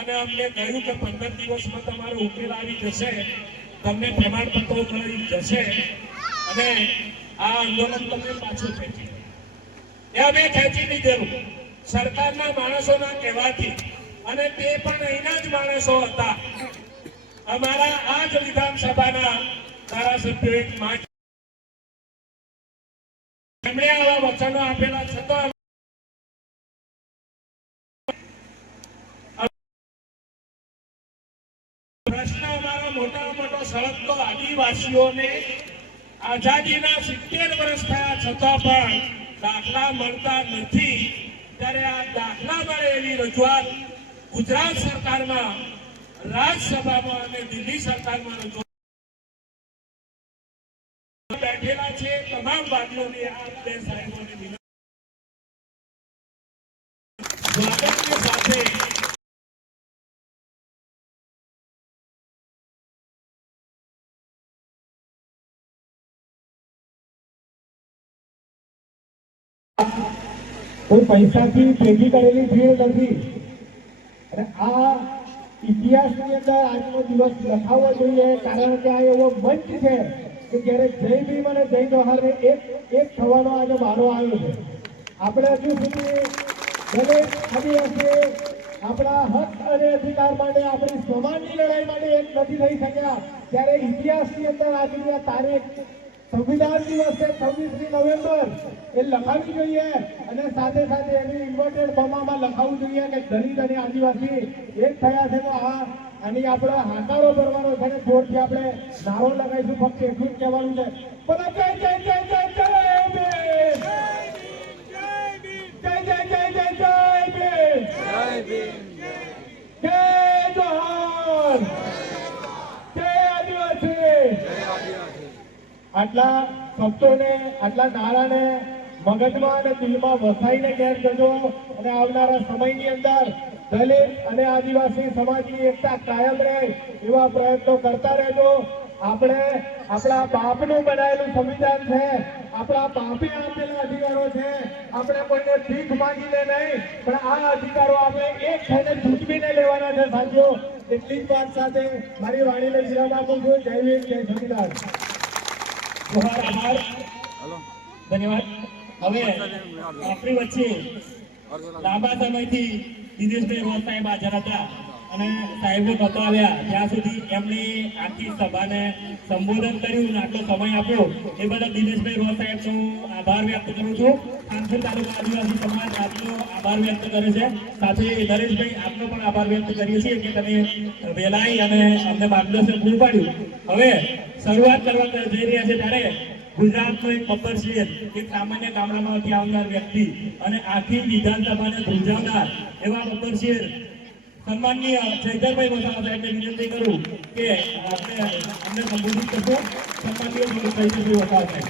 અને અમને કહ્યું કે 15 દિવસમાં તમારો ઉકેલ આવી જશે, તમને પ્રમાણપત્રો મળી જશે અને આ આંદોલન તમને પાછું ખેંચી. એ અમે ખેંચી લીધેલું સરકારના માણસોના કહેવાથી, અને તે પણ અહીંના જ માણસો હતા. અમારા આ જ વિધાનસભાના ધારાસભ્યો એક માંગ એમણે આવા વચનો આપેલા છતાં પ્રશ્ન અમારો મોટામાં મોટો સળગતો આદિવાસીઓને આઝાદીના 70 વર્ષ થયા છતાં પણ દાખલા મળતા નથી. ત્યારે આ દાખલા મળે એવી એવી રજૂઆત ગુજરાત સરકારમાં, રાજ્યસભામાં અને દિલ્હી સરકારમાં રજૂઆત બેઠેલા છે તમામ વાદીઓને આ બે સાહેબોને સ્વાગતની સાથે કોઈ પૈસાથી ભેગી કરેલી ભીડ નથી અને આ ઇતિહાસની અંદર આજનો દિવસ લખાવવો જોઈએ, કારણ કે આ એવો મંચ છે કે જ્યારે જય ભીમ અને જય જોહારને એક થવાનો આજે વારો આવ્યો છે. આપણે હજુ સુધી દરેક આદિવાસી આપણા હક અને અધિકાર માટે, આપણી સમાનની લડાઈ માટે એક નથી થઈ શક્યા, ત્યારે ઇતિહાસની અંદર આજની આ તારીખ સંવિધાન દિવસે 26મી નવેમ્બર એ લખાવી જોઈએ અને સાથે સાથે એની ઇન્વર્ટેડ ફોર્મમાં લખાવવું જોઈએ કે દલિત અને આદિવાસી એક થયા છે. તો આની આપણે હાકારો કરવાનો છે અને જોરથી આપણે નારો લગાવીશું. ફક્ત એટલું જ કહેવાનું છે, બધા જય જય જય જય જય ભીમ, જય જોહાર, જય આદિવાસી. આટલા શબ્દોને, આટલા નારાને મગજમાં અને દિલમાં વસાઈને ઘેર જજો અને આવનારા સમયની અંદર દલિત અને આદિવાસી સમાજની એકતા કાયમ રહે એવા પ્રયત્નો કરતા રહેજો. આપણે આપણા બાપનું બનાવેલું સંવિધાન છે, આપણા બાપે આપેલા અધિકારો છે. આપણે કોઈને ભીખ માંગીને નહીં, પણ આ અધિકારો આપણે એક થઈને ચૂંટવીને લેવાના છે સાથીઓ. એટલી જ વાત સાથે મારી વાણીને વિરામ આપું છું. જય ભીમ, જય સંવિધાન. આભાર, ધન્યવાદ. હવે આપણી વચ્ચે લાંબા સમયથી દિનેશભાઈ રોજ સાહેબ હાજર હતા અને સાહેબને બતાવ્યા ત્યાં સુધી એમની આખી સભાને સંબોધન કર્યું, આટલો સમય આપ્યો એ બદલ દિનેશભાઈ રોજ સાહેબનો આભાર વ્યક્ત કરું છું. કાનપુર તાલુકા આદિવાસી સમાજ આપનો આભાર વ્યક્ત કરે છે. સાથે નરેશભાઈ આપનો પણ આભાર વ્યક્ત કરીએ છીએ કે તમે વહેલાઈ અને અમને માર્ગદર્શન પૂરું પાડ્યું. હવે શરૂઆત કરવા જઈ રહ્યા છે ત્યારે ગુજરાતનો એક બબ્બર શેર, એક સામાન્ય ગામડામાંથી આવનાર વ્યક્તિ અને આખી વિધાનસભાને ધ્રુજાવનાર એવા બબ્બર શેર સન્માનનીય ચૈતરભાઈ વસાવા સાહેબને વિનંતી કરું કે અમને સંબોધિત કરશો. સન્માનનીય ચૈતરભાઈ વસાવા સાહેબ.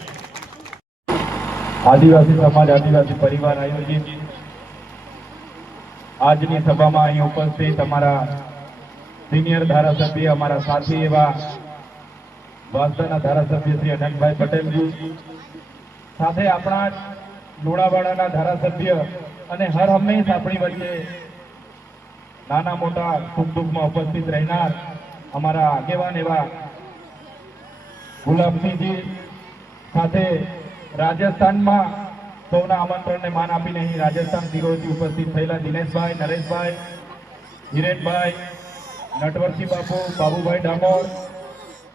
આદિવાસી સમાજ, આદિવાસી પરિવાર આયોજિત આજની સભામાં અહીં ઉપસ્થિત અમારા સિનિયર ધારાસભ્ય, અમારા સાથી એવા વાંસદાના ધારાસભ્ય શ્રી અનંતભાઈ પટેલજી, સાથે આપણા લુણાવાડાના ધારાસભ્ય અને હર હંમેશ આપણી વચ્ચે નાના મોટા સુખ દુઃખમાં ઉપસ્થિત રહેનાર અમારા આગેવાન એવા ગુલાબસિંહજી, સાથે રાજસ્થાનમાં સૌના આમંત્રણને માન આપીને અહીં રાજસ્થાન શિરોડથી ઉપસ્થિત થયેલા દિનેશભાઈ, નરેશભાઈ, હિરેનભાઈ, નટવરસિંહ બાપુ, બાબુભાઈ ડામોર,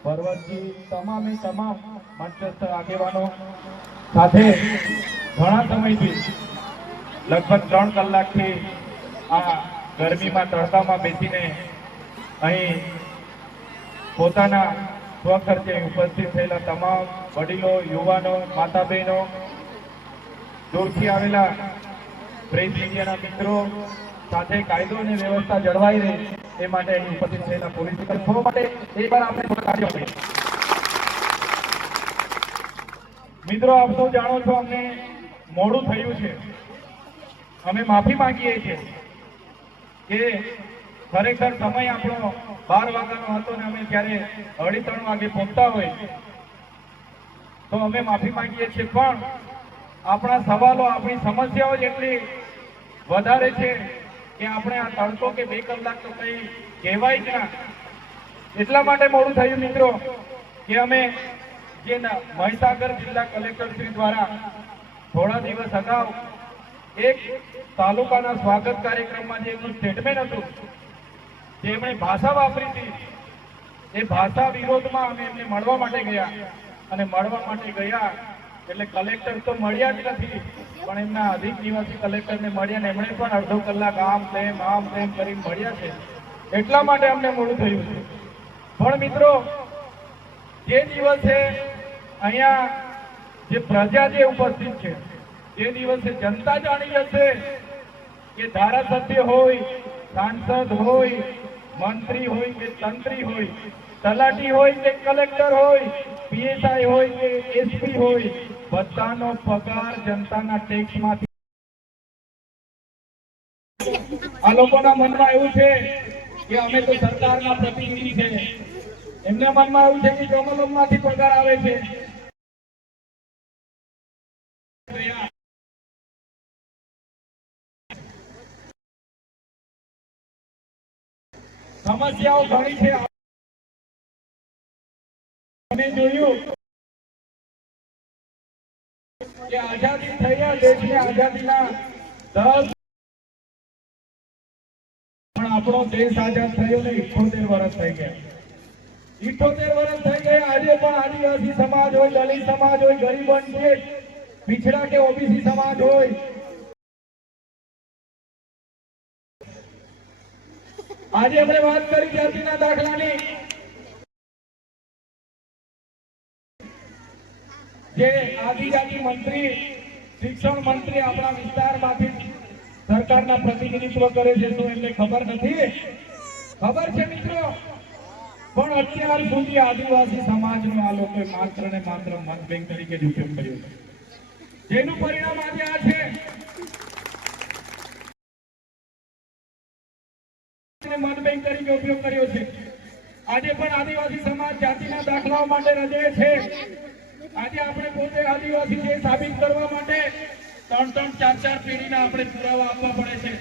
પર્વતજી, તમામે તમામ મંચસ્થ આગેવાનો, સાથે ઘણા સમયથી લગભગ 3 કલાકથી આ ગરમીમાં તડકામાં બેસીને અહીં પોતાના સ્વખર્ચે ઉપસ્થિત થયેલા તમામ વડીલો, યુવાનો, માતા બહેનો, દૂરથી આવેલા પ્રેસ મીડિયાના મિત્રો, સાથે કાયદો અને વ્યવસ્થા જળવાઈ રહે એ માટે અહીં ઉપસ્થિત થયેલા પોલીસ કર્મીઓ માટે એકવાર આપણે કાર્ય કરીએ. મિત્રો, આપ સૌ જાણો છો અમને મોડું થયું છે, અમે માફી માંગીએ છીએ કે ખરેખર સમય આપણો 12 વાગ્યાનો હતો ને અમે જ્યારે 2:30 વાગે પહોંચતા હોય તો અમે માફી માંગીએ છીએ, પણ આપણા સવાલો, આપણી સમસ્યાઓ જેટલી વધારે છે કે આપણે આ તડકો કે 2 કલાક તો કઈ કહેવાય જ ના. એટલા માટે મોડું થયું મિત્રો કે અમે જે મહીસાગર જિલ્લા કલેક્ટર શ્રી દ્વારા થોડા દિવસ અગાઉ એક તાલુકાના સ્વાગત કાર્યક્રમમાં જે એમનું સ્ટેટમેન્ટ હતું, જે એમણે ભાષા વાપરી હતી, એ ભાષા વિરોધમાં અમે એમને મળવા માટે ગયા અને મળવા માટે ગયા એટલે કલેક્ટર તો મળ્યા જ નથી, પણ એમના અધિક નિવાસી કલેક્ટરને મળ્યા ને એમણે પણ અડધો કલાક આમ તેમ કરી મળ્યા છે. એટલા માટે અમને મોડું થયું છે. પણ મિત્રો, જે દિવસે અહીંયા જે પ્રજા જે ઉપસ્થિત છે, જે દિવસે જનતા જાણી જશે કે ધારાસભ્ય હોય, સાંસદ હોય, મંત્રી હોય કે તંત્રી હોય, તલાટી હોય કે કલેક્ટર હોય, પીએસઆઈ હોય કે એસપી હોય, બધાનો પગાર જનતાના ટેક્સમાંથી. આ લોકોના મનમાં એવું છે કે અમે તો સરકારના પ્રતિનિધિ છે, એમના મનમાં એવું છે કે કમલમમાંથી પગાર આવે છે. સમસ્યાઓ ઘણી છે. અમે જોયું કે આઝાદી થયા, દેશની આઝાદીના 10 પણ આપણો દેશ આઝાદ થયો ને 78 વર્ષ થઈ ગયા. 78 વર્ષ થઈ ગયા. આજે પણ આદિવાસી સમાજ હોય, દલિત સમાજ હોય, ગરીબ વંચિત, पिछड़ा के ओबीसी समाज हो, आज हमने बात करी जातिना दाखलानी, जे आदिजाति मंत्री, शिक्षण मंत्री अपना विस्तारमांथी सरकारना प्रतिनिधित्व करे छे, तो एમને खबर નથી? खबर छे मित्रों, पण અત્યાર સુધી आदिवासी समाजનો આ લોકોએ માત્ર ને માત્ર મત બેંક તરીકે જ ઉપયોગ કર્યો છે, જેનું પરિણામ આજે આ છે. મત બેંક તરીકે ઉપયોગ કર્યો છે. આજે પણ આદિવાસી સમાજ જાતિના દાખલાઓ માટે રજે છે. આજે આપણે પોતે આદિવાસી છે સાબિત કરવા માટે 3-3, 4-4 પેઢીના આપણે પુરાવા આપવા પડે છે.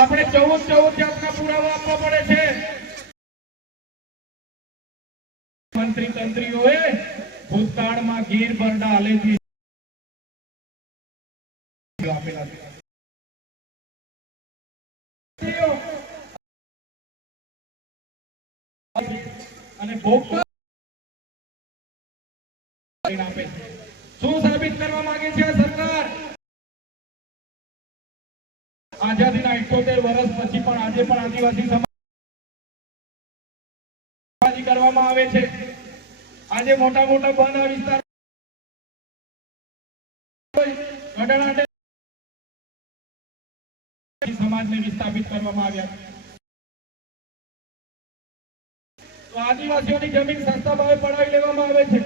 આપણે 14 જાતના પુરાવા આપવા પડે છે. મંત્રી તંત્રીઓએ ભૂતકાળમાં ગીર બરડા આલેથી આપેલા છે. અને ભોગતા આપે છે. શું સાબિત કરવા માંગે છે સરકાર? આઝાદીના 78 વર્ષ પછી પણ આજે પણ આદિવાસી સમાજ કરવામાં આવે છે. આજે મોટા મોટા બંધ વિસ્તાર સમાજને વિસ્થાપિત કરવામાં આવ્યા. તો આદિવાસીઓની જમીન સસ્તા ભાવે પડાવી લેવામાં આવે છે.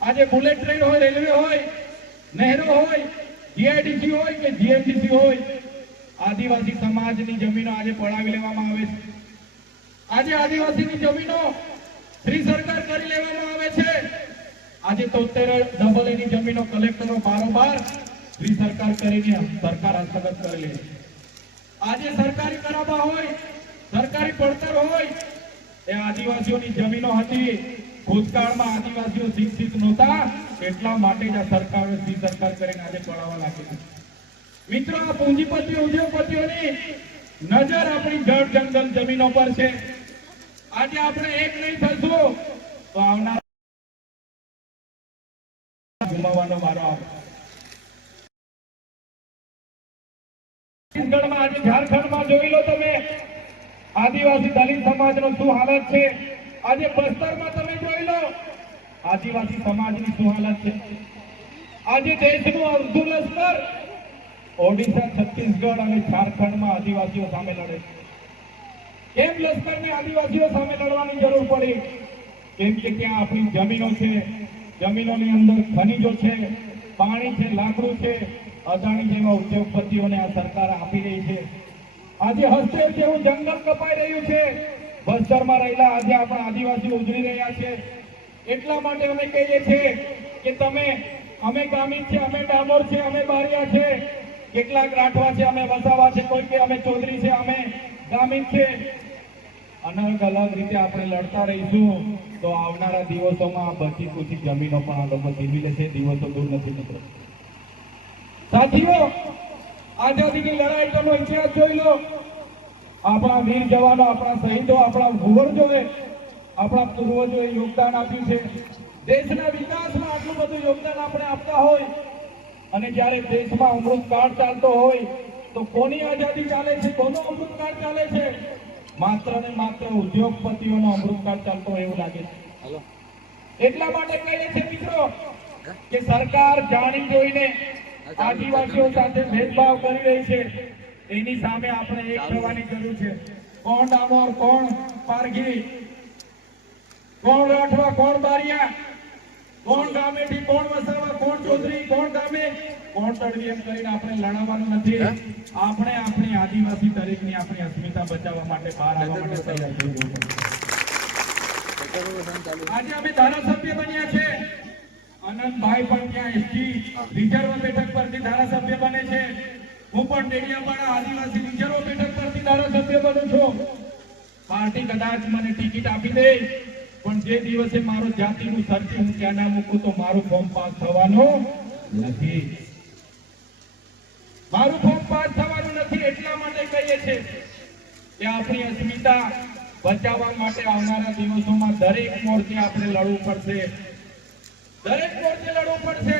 આજે બુલેટ ટ્રેન હોય, રેલવે હોય, નહેરો હોય, જીઆઈડીસી હોય કે જીએમડીસી હોય, આદિવાસી સમાજની જમીનો આજે પડાવી લેવામાં આવે છે. આજે આદિવાસીની જમીનો ફ્રી સરકાર કરી લેવામાં આવે છે. આજે 73 એની જમીનો કલેક્ટરો બારોબાર ફ્રી સરકાર કરીને સરકાર હસ્તગત કરી લે છે. આજે સરકારી કરાબા હોય, સરકારી પડતર હોય, એ આદિવાસીઓની જમીનો હતી. ભૂતકાળમાં આદિવાસીઓ શિક્ષિત નહોતા, એટલા માટે જ આ સરકારે ફ્રી સરકાર કરીને આજે પડાવવા લાગી છે. મિત્રો, આ પૂંજીપતિઓ, ઉદ્યોગપતિઓની નજર આપણી જળ જંગલ જમીનો પર છે. આજે આપણે એક નહીં થશું તો આવનાર ગુમાવવાનો વારો આવે. છત્તીસગઢમાં આજે ઝારખંડમાં જોઈ લો તમે આદિવાસી દલિત સમાજનો શું હાલત છે. આજે બસ્તરમાં તમે જોઈ લો આદિવાસી સમાજની શું હાલત છે. આજે દેશનું અડધું લશ્કર ઓડિશા, છત્તીસગઢ અને ઝારખંડમાં આદિવાસીઓ સામે લડે છે. કેમ લશ્કરને આદિવાસીઓ સામે લડવાની જરૂર પડી? કેમ કે ત્યાં આપણી જમીનો છે, જમીનોની અંદર ખનીજો છે, પાણી છે, લાકડું છે. અદાણી જેવા ઉદ્યોગપતિઓને આ સરકાર આપી રહી છે. આજે હસ્તેવ જેવું જંગલ કપાઈ રહ્યું છે. બસ્તરમાં રહેલા આજે આપણા આદિવાસીઓ ઉજળી રહ્યા છે. એટલા માટે અમે કહીએ છીએ કે તમે, અમે ગામિત છે, અમે ડામોર છે, અમે બારિયા છે, કેટલાક રાઠવા છે, અમે વસાવા છે, કોઈ કે અમે ચૌધરી છે, અમે ગામિત છે. અલગ અલગ રીતે આપણે લડતા રહીશું તો આવનારા દિવસોમાં બચી કુચી જમીનો પણ આ લોકો જીવી લેશે. દિવસો દૂર નથી મિત્રો. સાથીઓ, આઝાદીની લડાઈ તમે ઇતિહાસ જોઈ લો. આપણા વીર જવાનો, આપણા શહીદો, આપણા ભૂવર્જોએ, આપણા પૂર્વજોએ યોગદાન આપ્યું છે. દેશના વિકાસમાં આટલું બધું યોગદાન આપણે આપતા હોય અને જ્યારે દેશમાં અમૃતકાળ ચાલતો હોય તો કોની આઝાદી ચાલે છે, કોનો અમૃતકાળ ચાલે છે? માત્ર ને માત્ર ઉદ્યોગપતિઓનો અમૃતકાળ ચાલતો એવું લાગે છે. એટલા માટે કહીએ છીએ મિત્રો કે સરકાર જાણી જોઈને આદિવાસીઓ સાથે ભેદભાવ કરી રહી છે, એની સામે આપણે એક થવાની જરૂર છે. કોણ ડામોર, કોણ પારગી, કોણ રાઠવા, કોણ બારિયા, કોણ ગામેથી, કોણ વસાવા, કોણ ચૌધરી, કોણ ગામે, કોણ તળવી, એમ કરીને આપણે લડાવવાનું નથી. આપણે આપણી આદિવાસી દરેકની આપણી અસ્મિતા બચાવવા માટે બહાર આવવા માટે તૈયાર થઈ જવું પડશે. આજે અમે ધારાસભ્ય બન્યા છે. આનંદભાઈ પણ ત્યાં એસટી રિઝર્વ બેઠક પરથી ધારાસભ્ય બને છે. હું પણ ડેડિયાપાડા આદિવાસી રિઝર્વ બેઠક પરથી ધારાસભ્ય બનું છું. પાર્ટી કદાચ મને ટિકિટ આપી દે, પણ જે દિવસે મારો જાતિનું સર્ટી હું ત્યાં ના મૂકું તો મારું ફોર્મ પાસ થવાનું નથી. મારું ફોર્મ પાસ થવાનું નથી. એટલા માટે કહીએ છીએ કે આપણી અસ્મિતા બચાવવા માટે આવનારા દિવસોમાં દરેક મોરચે આપણે લડવું પડશે. દરેક મોરચે લડવું પડશે.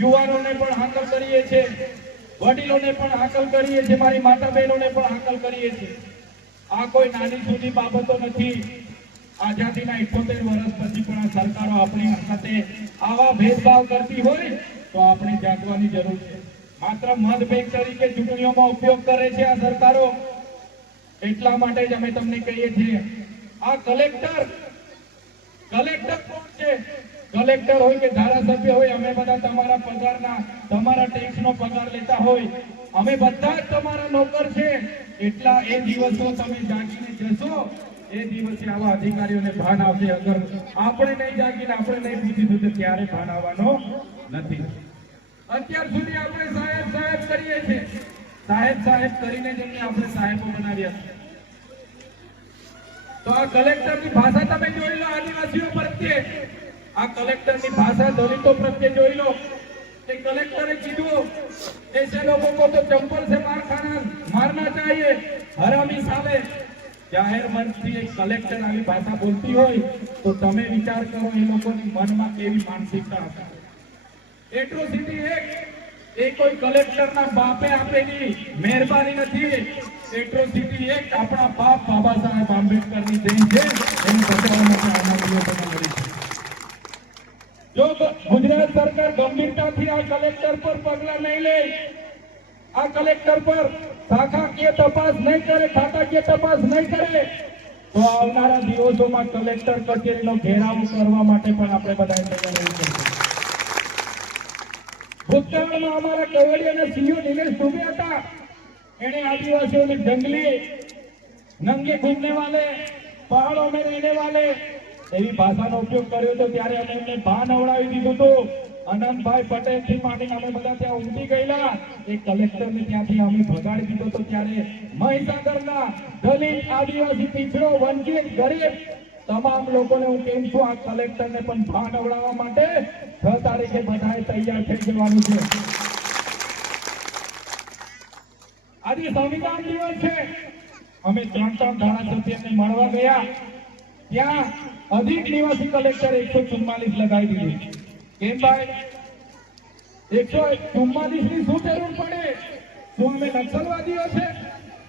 યુવાનોને પણ હાકલ કરીએ છીએ, વડીલોને પણ હાકલ કરીએ છીએ, મારી માતા બહેનોને પણ હાકલ કરીએ છીએ. આ કોઈ નાની સૂની બાબતો નથી. આઝાદીના 78 વર્ષ પછી પણ આ સરકારો આપણી સાથે આવા ભેદભાવ કરતી હોય તો આપણે જાગવાની જરૂર છે. માત્ર મતભેદ તરીકે ચૂંટણીઓમાં ઉપયોગ કરે છે આ સરકારો. એટલા માટે જ અમે તમને કહીએ છીએ, આ કલેક્ટર કોણ છે? કલેક્ટર હોય કે ધારાસભ્ય હોય, અમે બધા તમારા પગારના, તમારા ટેક્સનો પગાર લેતા હોય, અમે બધા જ તમારા નોકર છે. એટલા એ દિવસો તમે જાગીને જશો, એ દિવસે આવા અધિકારીઓને ભાન આવશે. અગર આપણે નહીં જાગીને આપણે નહીં પૂછીશું તો ક્યારે ભાન આવવાનો નથી. અત્યાર સુધી આપણે સાહેબ સાહેબ કરીએ છીએ. સાહેબ કરીને જેમને આપણે સાહેબો બનાવ્યા છે. તો આ કલેક્ટરની ભાષા તમે જોઈ લો આદિવાસીઓ પ્રત્યે, આ કલેક્ટરની ભાષા દલિતો પ્રત્યે જોઈ લો. એ કલેક્ટરે કીધું ऐसे लोगों को तो चंपल से मारना चाहिए, हरामी साले. જાહેર મંચથી એક કલેક્ટર આવી ભાષા બોલતી હોય તો તમે વિચાર કરો એ લોકોની મનમાં કેવી માનસિકતા હશે. એટ્રોસિટી એ કોઈ કલેક્ટરના બાપે આપેલી મહેરબાની નથી. એટ્રોસિટી આપણા બાપ બાબા સાહેબ આંબેડકરની દેન છે. એને બચાવવા માટે આવનાર દિવસોમાં મળી છે. જો ગુજરાત સરકાર ગંભીરતાથી આ કલેક્ટર પર પગલા નહીં લે, આ કલેક્ટર પર શાખાકીય તપાસ નહીં કરે, ખાતાકીય તપાસ નહીં કરે, તો આવનારા દિવસોમાં કલેક્ટર કચેરીનો ઘેરાવ કરવા માટે પણ આપણે બધા તૈયાર રહેવું પડશે. ભૂતકાળમાં અમારા કેવડિયાના સીઓ દિનેશ દુબે હતા. એને આદિવાસીઓને જંગલી, નંગે ઘૂમને વાલે, પહાડો में रहने वाले એવી ભાષાનો ઉપયોગ કર્યો હતો. ત્યારે અમે એમને ભાન અવડાવી દીધું હતું. આનંદભાઈ પટેલ થી માંડીને અમે બધા ત્યાં ઉમટી ગયેલા. એ કલેક્ટરને ત્યાંથી અમે ભગાડી દીધો હતો. ત્યારે મહીસાગરના દલિત, આદિવાસી, પીછડો, વંચિત, ગરીબ તમામ લોકોને હું કેમ છું, આ કલેક્ટરને પણ ભાન અવડાવવા માટે 6 તારીખે બધાએ તૈયાર થઈ જવાનું છે. આજે સંવિધાન દિવસ છે. અમે 3 ધારાસભ્યને મળવા ગયા. ત્યાં અધિક નિવાસી કલેક્ટર 144 લગાવી દીધી. કેમ ભાઈ 144 ની શું જરૂર પડે? શું અમે નક્સલવાદીઓ છે?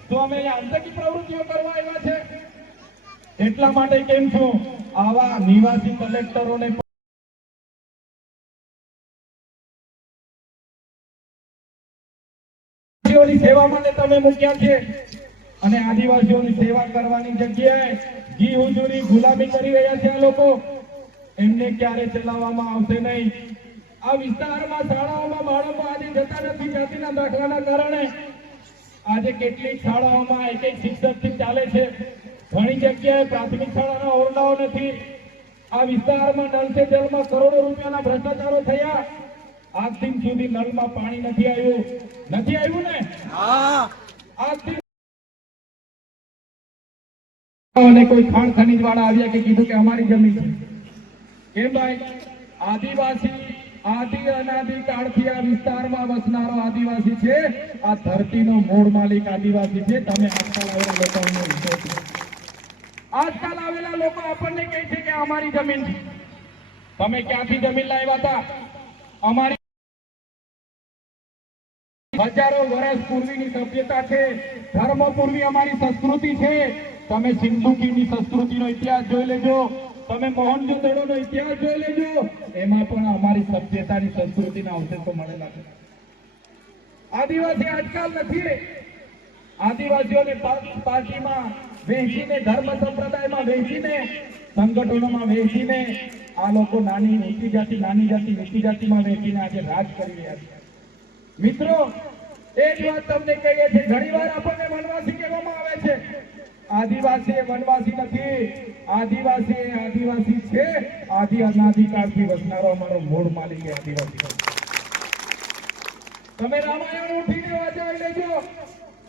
શું અમે આતંકી પ્રવૃત્તિઓ કરવા આવ્યા છે? એટલા માટે કેમ છું, આવા નિવાસી કલેક્ટરોને સેવા માટે તમે મૂક્યા છે. અને આદિવાસીઓની સેવા કરવાની જગ્યાએ ઘી હુજુરી, ગુલામી કરી રહ્યા છે આ લોકો. એમને ક્યારે ચલાવવામાં આવશે નહીં. આ વિસ્તારમાં શાળાઓમાં બાળકો આજે જતા નથી જાતિના દાખલાના કારણે. આજે કેટલીક શાળાઓમાં એક શિક્ષકથી ચાલે છે. ઘણી જગ્યાએ પ્રાથમિક શાળાના ઓરડાઓ નથી. આ વિસ્તારમાં નળ સે જલમાં કરોડો રૂપિયાના ભ્રષ્ટાચારો થયા. આજ દિન સુધી નળમાં પાણી નથી આવ્યું ને? આજ દિન અને કોઈ ખાણ ખનીજ વાળા આવ્યા કે કીધું કે અમારી જમીન છે. કેમ ભાઈ? આદિવાસી આદિ અનાદિ કાળથી આ વિસ્તારમાં વસનારો આદિવાસી છે. આ ધરતીનો મૂળ માલિક આદિવાસી છે. તમે આજકાલ આવેલા લોકો આપણને કહે છે કે અમારી જમીન છે. તમે ક્યાંથી જમીન લાવ્યા હતા? અમારી હજારો વર્ષ પૂર્વીની સભ્યતા છે. ધર્મો પૂર્વી અમારી સંસ્કૃતિ છે. તમે સિંધુકીની સંસ્કૃતિનો ઇતિહાસ જોઈ લેજો, તમે મોહનજોદડોનો ઇતિહાસ જોઈ લેજો. એમાં પણ અમારી સભ્યતાની સંસ્કૃતિના અવશેષો મળેલા છે. આદિવાસી આજકાલ નથી આદિવાસીઓને પાર્ટીમાં વહેંચીને, ધર્મ સંપ્રદાયમાં વહેંચીને, સંગઠનોમાં વહેંચીને આ લોકો નાની ઊંચી જાતિ, નાની જાતિ, નીચી જાતિમાં વહેંચીને આજે રાજ કરી રહ્યા છે. મિત્રો, એ જ વાત તમને કહીએ છીએ. ઘણીવાર આપણને વનવાસી કહેવામાં આવે છે. આદિવાસી એ વનવાસી નથી. આદિવાસી એ આદિવાસી છે. આદિ અનાદિકાળથી વસનારો અમારો મૂળ માલિક એ આદિવાસી. તમે રામાયણ ઉઠીને વાંચી લેજો.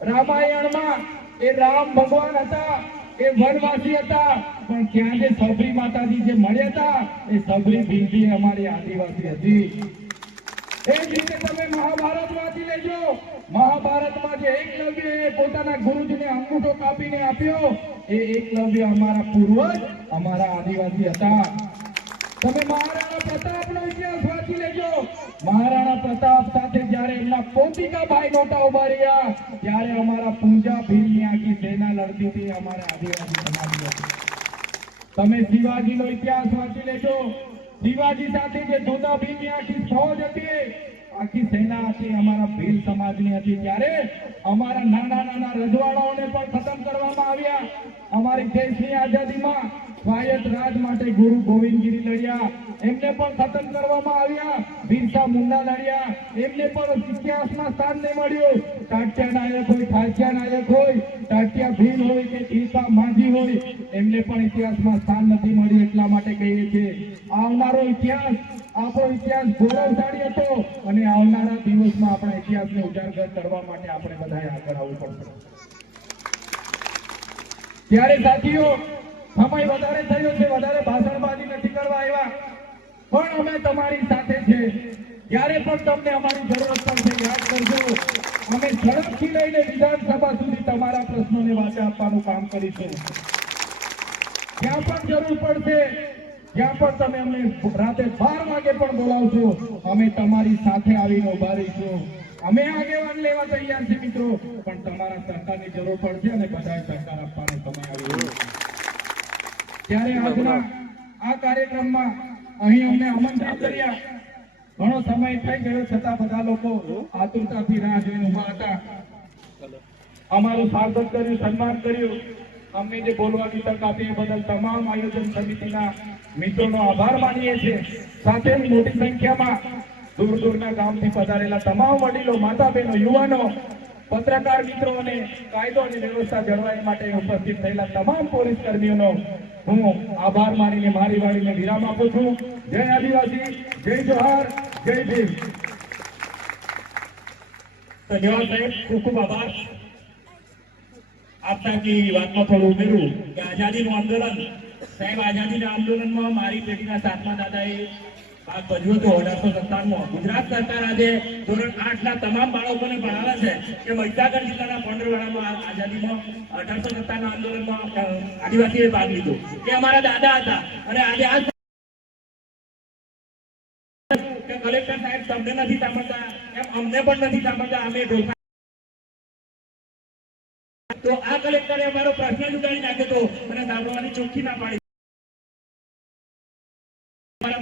રામાયણમાં એ રામ ભગવાન હતા, એ વનવાસી હતા, પણ ત્યાં જે સબરી માતાજી જે મળ્યા હતા, એ સબરી ભીલજી અમારી આદિવાસી હતી. એ જ રીતે તમે મહાભારત વાંચી લેજો. મહાભારતમાં જે એકલવ્યએ પોતાના ગુરુજીને અંગૂઠો કાપીને આપ્યો, એ એકલવ્ય અમારા પૂર્વજ, અમારા આદિવાસી હતા. તમે મહારાણા પ્રતાપનો ઇતિહાસ વાંચી લેજો. મહારાણા પ્રતાપ સાથે જ્યારે એમના પોતિકા ભાઈ નહોતા ઉભા રહ્યા, ત્યારે અમારા પૂંજા ભીલની આખી સેના લડતી હતી, અમારા આદિવાસી સમાજ હતી. તમે શિવાજીનો ઇતિહાસ વાંચી લેજો. શિવાજી સાથે જે જોધા ભીલની આખી ફૌજ હતી, આખી સેના હતી, અમારા ભીલ સમાજની હતી. ત્યારે અમારા નાના નાના રજવાડાઓને પણ ખતમ કરવામાં આવ્યા. અમારી દેશની આઝાદીમાં સ્વાયત્ત રાજ માટે ગુરુ ગોવિંદગીરી લડ્યા, એમને પણ ખતમ કરવામાં આવ્યા. બિરસા મુંડા લડ્યા, એમને પણ ઇતિહાસમાં સ્થાન નહીં મળ્યું. ટાટિયા નાયક હોય, ઠાસિયા નાયક હોય, ટાટિયા ભીલ હોય કે ટીકા માંઝી હોય, એમને પણ ઇતિહાસમાં સ્થાન નથી મળ્યું. એટલા માટે કહીએ છીએ, આવનારો ઇતિહાસ, આપણો ઇતિહાસ ગૌરવશાળી હતો અને આવનારા દિવસમાં આપણા ઇતિહાસને ઉજાગર કરવા માટે આપણે બધાએ આગળ આવવું પડશે. ત્યારે સાથીઓ, સમય વધારે થયો છે, વધારે ભાષણબાજી નથી કરવા આવ્યા, પણ અમે તમારી સાથે છે. જ્યારે પણ તમને અમારી જરૂરત પડશે યાદ કરજો. અમે ઝડપથી લઈને વિધાનસભા સુધી તમારા પ્રશ્નોને વાચા આપવાનું કામ કરીશું. જ્યાં પણ જરૂર પડશે, જ્યાં પણ તમે અમને રાતે 12 વાગે પણ બોલાવશો, અમે તમારી સાથે આવીને ઉભા રહીશું. અમે આગેવાન લેવા તૈયાર છે મિત્રો, પણ તમારા સહકારની જરૂર પડશે અને બધાએ સહકાર આપવાનો સમય આવ્યો. ત્યારે આજના આ કાર્યક્રમમાં અહીં અમને આમંત્રિત કર્યા. ઘણો સમય થઈ ગયો છતાં બધા લોકો આતુરતાથી રાહ જોઈને ઉભા હતા. અમારું સ્વાગત કર્યું, સન્માન કર્યું. અમને જે બોલવાની તક આપી એ બદલ તમામ આયોજન સમિતિના મિત્રોનો આભાર માનીએ છીએ. સાથે મોટી સંખ્યામાં દૂર દૂરના ગામથી પધારેલા તમામ વડીલો, માતા બહેનો, યુવાનો, પત્રકાર મિત્રો અને કાયદો અને વ્યવસ્થા જળવાઈ માટે ઉપસ્થિત થયેલા તમામ પોલીસ કર્મીઓનો હું આભાર માનીને મારી વાણીને વિરામ આપું છું. જય આદિવાસી, જય જોહાર, જય ભીમ. ધન્યવાદ સાહેબ, ખૂબ ખૂબ આભાર. આપનાથી વાતમાં થોડું ઉમેરું કે આઝાદીનું આંદોલન, સાહેબ આઝાદીના આંદોલનમાં મારી પેઢીના 7મા દાદાએ ભાગ ભજવ્યો હતો 1857માં. ગુજરાત સરકાર આજે ધોરણ 8ના તમામ બાળકોને ભણાવે છે કે મહીસાગર જિલ્લાના પાંડરવાડામાં આઝાદીમાં 1857ના આંદોલનમાં આદિવાસીએ ભાગ લીધો. એ અમારા દાદા હતા. અને આજે આ કલેક્ટર સાહેબ તમને નથી સાંભળતા, એમ અમને પણ નથી સાંભળતા. અમે તો આ કલેક્ટરે અમારો પ્રશ્ન જ ઉગાડી નાખ્યો હતો અને સાંભળવાની ચોખ્ખી ના પાડી.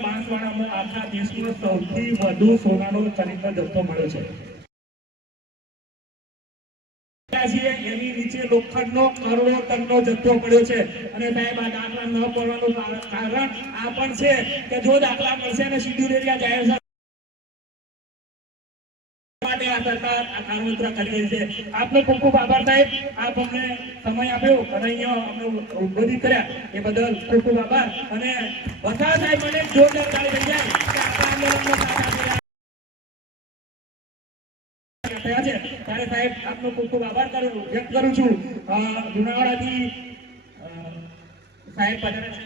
બાંસવાડામાં આખા દેશમાં સૌથી વધુ સોનાનો ખરીદનો જથ્થો મળ્યો છે. એની નીચે લોખંડનો કરોડો ટનનો જથ્થો પડ્યો છે. અને સાહેબ, આ દાખલા ન પડવાનું કારણ આ પણ છે કે જો દાખલા મળશે અને શિડ્યુલ એરિયા જાહેર માટે આ સરકાર આ કારણોત્તર કરી રહી છે. આપનો ખૂબ ખૂબ આભાર સાહેબ. આપ અમને સમય આપ્યો અને અહીંયા અમને ઉદ્બોધિત કર્યા એ બદલ ખૂબ ખૂબ આભાર. અને બધા સાહેબ મને જોરદાર તાળી થઈ જાય કે આપણા આંદોલનનો સાથ આપી રહ્યા છે. ત્યારે સાહેબ આપનો ખૂબ ખૂબ આભાર વ્યક્ત કરું છું. લુણાવાડાથી સાહેબ પધારે છે,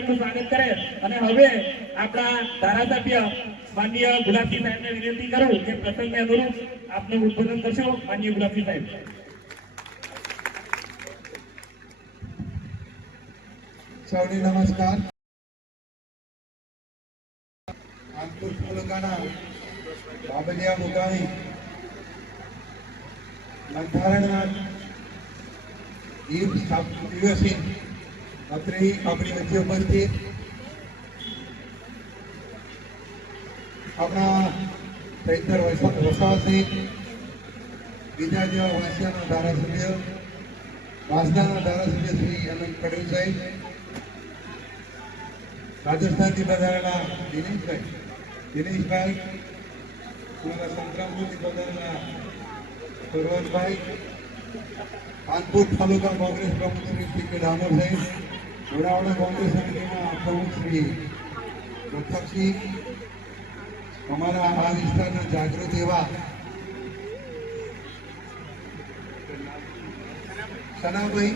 એમનું સ્વાગત કરે. અને હવે આપણા ધારાસભ્ય માનનીય ગુલાબસિંહ સાહેબને વિનંતી કરું કે પ્રસંગને અનુરૂપ આપનું ઉદ્બોધન કરશો. માનનીય ગુલાબસિંહ સાહેબ. સૌને નમસ્કાર. કાનપુર તાલુકાના બાબલિયા મુકામી બંધારણના દિવસે અત્રે આપણી વચ્ચે ઉપસ્થિત આપણા ચૈતર વસાવા સહિત બીજા જેવા વાંસિયાના ધારાસભ્ય વાંસદાના ધારાસભ્ય શ્રી અનંત પટેલ સાહેબ, રાજસ્થાનથી પધારેલા દિનેશભાઈ, અમારા સંતરામપુરથી પધારેલા સુરવતભાઈ, કાનપુર તાલુકા કોંગ્રેસ પ્રમુખ શ્રી પી કે ડામોર સાહેબ, લુણાવાડા કોંગ્રેસ સમિતિના પ્રમુખ શ્રી પ્રતાપસિંહ, અમારા આ વિસ્તારના જાગૃત એવા સનાભાઈ,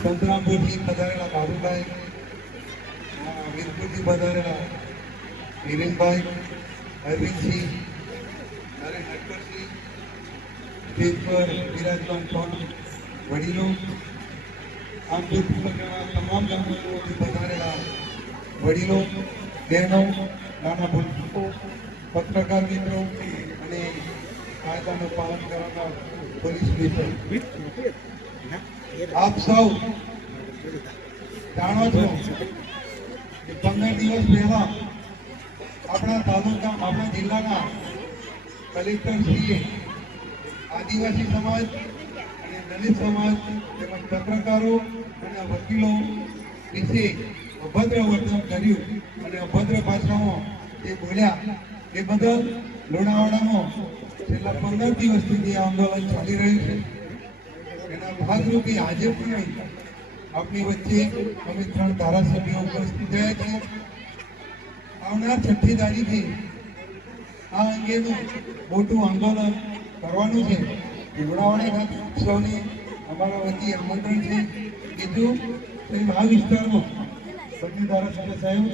સંતરામપુરથી પધારેલા બાબુભાઈ, વીરપુરથી પધારેલા વિરેનભાઈ, અરવિંદસિંહ, નરેન નટવરસિંહ, સ્ટેજ પર બિરાજમાન વડીલો, આમ તમામ ગામોથી પધારેલા વડીલો, બહેનો, નાના પુરુષો, પત્રકાર મિત્રો અને કાયદાનું પાલન કરવાના પોલીસ મિત્રો, આપ સૌ જાણો છો કે 15 દિવસ પહેલા આપણા જિલ્લાના કલેક્ટરશ્રીએ આદિવાસી સમાજ અને દલિત સમાજ તેમજ પત્રકારો અને વકીલો વિશે અભદ્ર વર્તન કર્યું અને અભદ્ર ભાષામાં તે બોલ્યા એ બદલ લુણાવાડામાં છેલ્લા 15 દિવસથી જે આંદોલન ચાલી રહ્યું છે એના ભાગરૂપે આજે પણ આપણી વચ્ચે અમે 3 ધારાસભ્યો ઉપસ્થિત થયા છે. આવનાર 6મી તારીખે આ અંગેનું મોટું આંદોલન કરવાનું છે. લુણાવાડા ખાતે સૌને અમારા વતી આમંત્રણ છે. બીજું આ વિસ્તારમાં બંને ધારાસભ્ય સાહેબ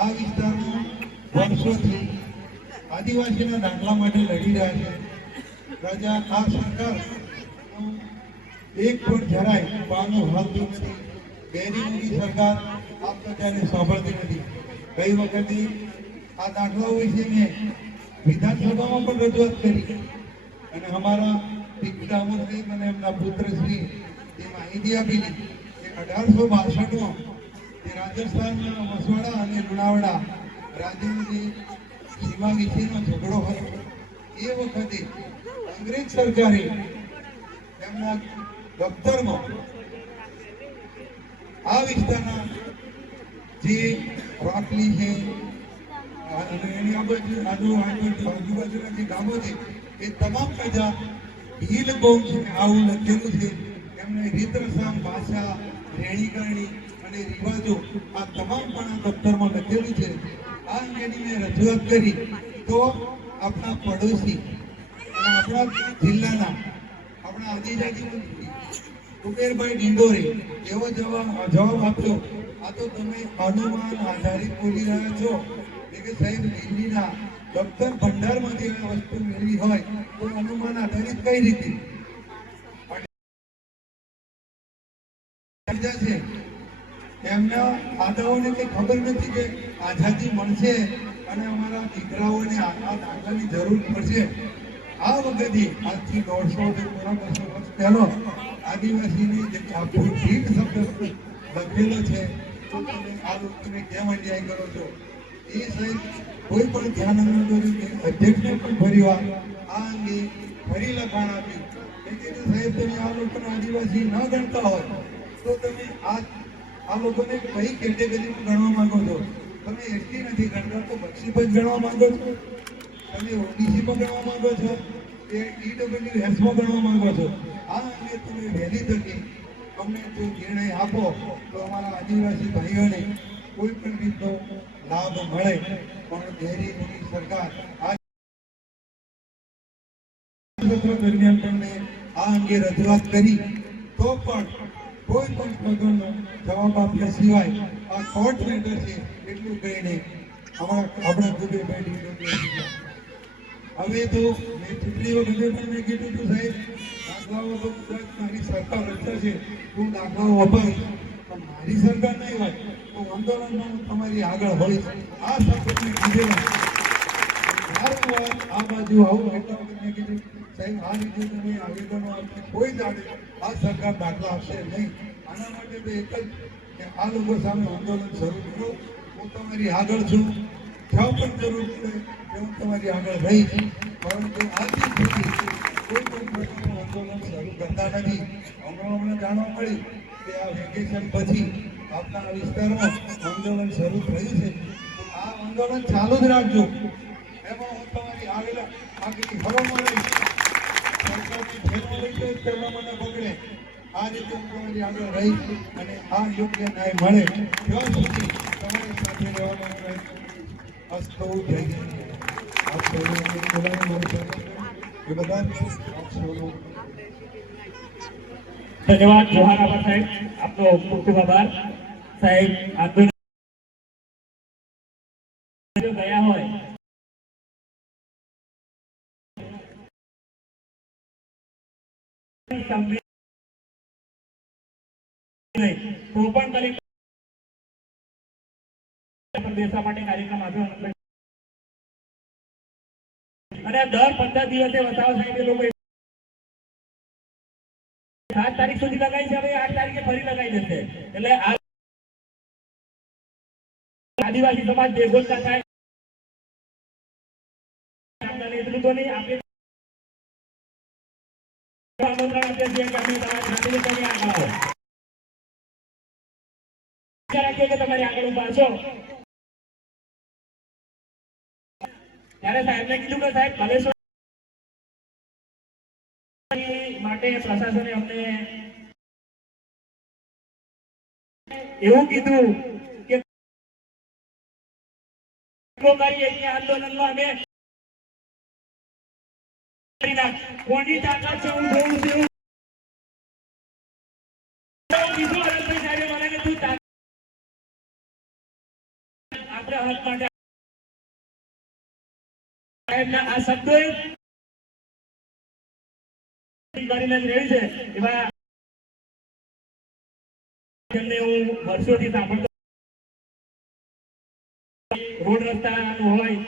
આ વિસ્તારમાં વર્ષોથી આદિવાસીના દાખલા માટે લડી રહ્યા છે. રાજા આ સરકાર એક પણ જરાય પાનો હાલતું નથી. બેરીની સરકાર આ પ્રજાને સાંભળતી નથી. ગઈ વખતે આ દાખલાઓ વિશે મેં વિધાનસભામાં પણ રજૂઆત કરી અને અમારા ડામોર સાહેબ અને એમના પુત્ર શ્રી એ માહિતી આપી કે 1862માં જે રાજસ્થાનના મસવાડા અને લુણાવાડા રાજ્યની જે સીમા વિશેનો ઝઘડો હતો એ વખતે અંગ્રેજ સરકારે એમના દફતરમાં આ વિસ્તારના જે રોટલી છે અને એની આજુબાજુના જે ગામો છે એ તમામ પ્રજા ભીલ કોમ છે આવું લખેલું છે. એમને રીત રસમ, ભાષા, રહેણીકરણી અને રિવાજો આ તમામ પણ આ દફતરમાં લખેલું છે. આ અંગેની મેં રજૂઆત કરી તો આપણા પડોશી અને આપણા જિલ્લાના આપણા આદિજાતિ મંત્રી કુબેરભાઈ ડિંડોરે એવો જવાબ આપ્યો, આ તો તમે અનુમાન આધારિત બોલી રહ્યા છો કે સાહેબ દિલ્હીના દફતર ભંડારમાંથી આ વસ્તુ મેળવી હોય તો અનુમાન આધારિત કઈ રીતે છે? એમના દાદાઓને કઈ ખબર નથી કે આઝાદી મળશે અને અમારા દીકરાઓને આ દાખલાની જરૂર પડશે. આ વખતે આજથી 150 વર્ષ પહેલો આદિવાસીની જે ભીટ શબ્દ લખેલો છે તો તમે આ લોકોને કેમ અન્યાય કરો છો? એ સાહેબ કોઈ પણ ધ્યાન ન કર્યું કે અધ્યક્ષને પણ ફરી વાર આ અંગે ફરી લખાણ આપ્યું. સાહેબ તમે આ લોકોને આદિવાસી ન ગણતા હોય તો તમે આ લોકોને કઈ કેટેગરીમાં ગણવા માંગો છો? તમે એસટી નથી ગણતા તો બક્ષીપંચ ગણવા માંગો છો? તમે ઓબીસીમાં ગણવા માંગો છો કે ઈડબ્લ્યુએસમાં ગણવા માંગો છો? આ અંગે તમે વહેલી તકે અમને જો નિર્ણય આપો તો અમારા આદિવાસી ભાઈઓને કોઈ પણ રીતનો લાભ મળે. પણ બેરીની સરકાર આ સત્ર દરમિયાન તમને આ અંગે રજૂઆત કરી તો પણ કોઈ પણ પ્રકારનો જવાબ આપ્યા સિવાય આ કોર્ટ મેટર છે એટલું કહીને આપણા કુબેરભાઈ હવે તો મેં ચૂંટણી વખતે પણ મેં કીધું હતું સાહેબ દાખલાઓ તો મારી સરકાર રચાશે હું દાખલાઓ અપાવીશ, પણ મારી સરકાર નહીં હોય તો આંદોલનમાં હું તમારી આગળ હોઈશ. આ શબ્દ મેં કીધેલા. આ બાજુ આવું એટલા વખત મેં કીધું સાહેબ આ રીતે તમે આવેદનો આપી કોઈ દાડે આ સરકાર દાખલા આપશે નહીં. આના માટે તો એક જ કે આ લોકો સામે આંદોલન શરૂ કરો. હું તમારી આગળ છું. જ્યાં પણ જરૂર પડે હું તમારી આગળ રહીશ, પરંતુ આજથી સુધી કોઈ પણ પ્રકારનું આંદોલન શરૂ કરતા નથી. હમણાં અમને જાણવા મળ્યું કે આ વેકેશન પછી આપણા વિસ્તારમાં આંદોલન શરૂ થયું છે. આ આંદોલન ચાલુ જ રાખજો. એમાં હું તમારી આગળ હરોમાં રહીશ. સરકારની ફેરવા લઈ જાય તેમાં મને બગડે. આ રીતે હું તમારી આગળ રહીશ અને આ યોગ્ય ન્યાય મળે ત્યાં સુધી તમારી સાથે રહેવાનો પ્રયત્ન અસ્તો જય આપ સૌને એ બધા આપ સૌનો ધન્યવાદ. જોહાર આભાર સાહેબ, આપનો ખૂબ ખૂબ આભાર સાહેબ. આંદોલન ગયા હોય તો પણ દેશા માટે કાર્યક્રમ આપ્યો અને દર 15 દિવસે વસાવા સાહેબ લોકો 7 તારીખ સુધી લગાવી છે. હવે 8 તારીખે ફરી લગાવી દેશે. એટલે આ આદિવાસી સમાજ દેશોત્તર થાય એટલું તો નહીં. આપણે આમંત્રણ આપીએ છીએ કે અમે તમારા ગાંધીનગરની આગળ આવો. રાખીએ કે તમારી આગળ ઉભા છો. ત્યારે સાહેબને કીધું કે સાહેબ ભલેશ્વર માટે પ્રશાસને અમને એવું કીધું કે આંદોલનમાં અમે કોની તાકાત છે હું જોઉં છું. આપણે હક માટે આ શબ્દો કરીને રહી છે. એવા જેમને હું વર્ષોથી સાંભળતો, રોડ રસ્તા હોય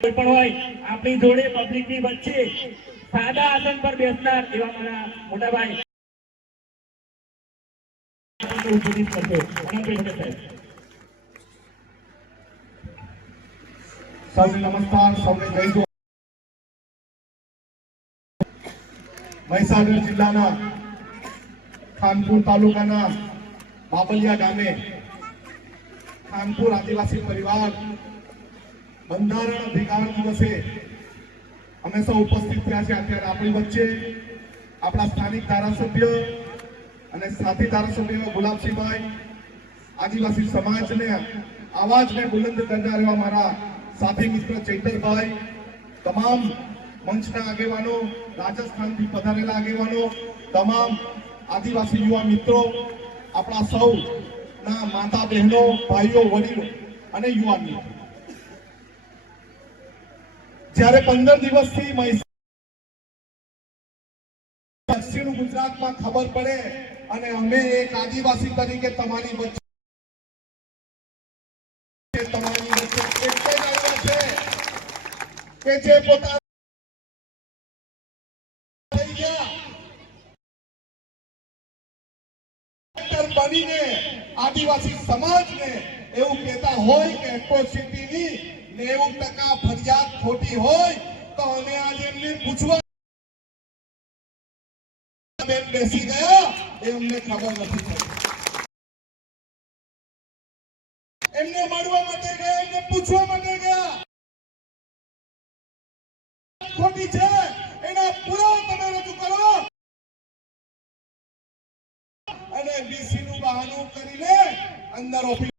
કોઈ પણ હોય આપણી જોડે પબ્લિક ની વચ્ચે સાદા આસન પર બેસનાર એવા મારા મોટા ભાઈ સૌને નમસ્કાર, સૌને જય જોહાર. મહીસાગર જિલ્લાના ખાનપુર તાલુકાના બાબલિયા ગામે ખાનપુર આદિવાસી પરિવાર બંધારણ અધિકાર દિવસે અમે સૌ ઉપસ્થિત થયા છે. અત્યારે આપણી વચ્ચે આપણા સ્થાનિક ધારાસભ્ય અને સાથી ધારાસભ્ય ગુલાબસિંહભાઈ, આદિવાસી સમાજને આવાજને બુલંદ કરનાર એવા મારા સાથી મિત્ર ચૈતરભાઈ, તમામ મંચના આગેવાનો, રાજસ્થાનથી પધારેલા આગેવાનો, તમામ આદિવાસી યુવા મિત્રો, આપણા સૌના માતા બહેનો, ભાઈઓ, વડીલો અને યુવાન મિત્રો, જ્યારે 15 દિવસથી દક્ષિણ ગુજરાતમાં ખબર પડે અને અમે એક આદિવાસી તરીકે તમારી વચ્ચે કે જે પોતાના બનીને આદિવાસી સમાજને એવું કહેતા હોય કે એટ્રોસિટીની 90% ફરિયાદ ખોટી હોય તો અમે આજે એમને પૂછવા બેસી ગયા એ અમને ખબર નથી પડી. એમને મળવા માટે ગયા, એમને પૂછવા માટે ગયા. ખોટી છે એના પુરાવા તમે રજૂ કરો અને બીસી નું બહાનું કરીને અંદર ઓફિસ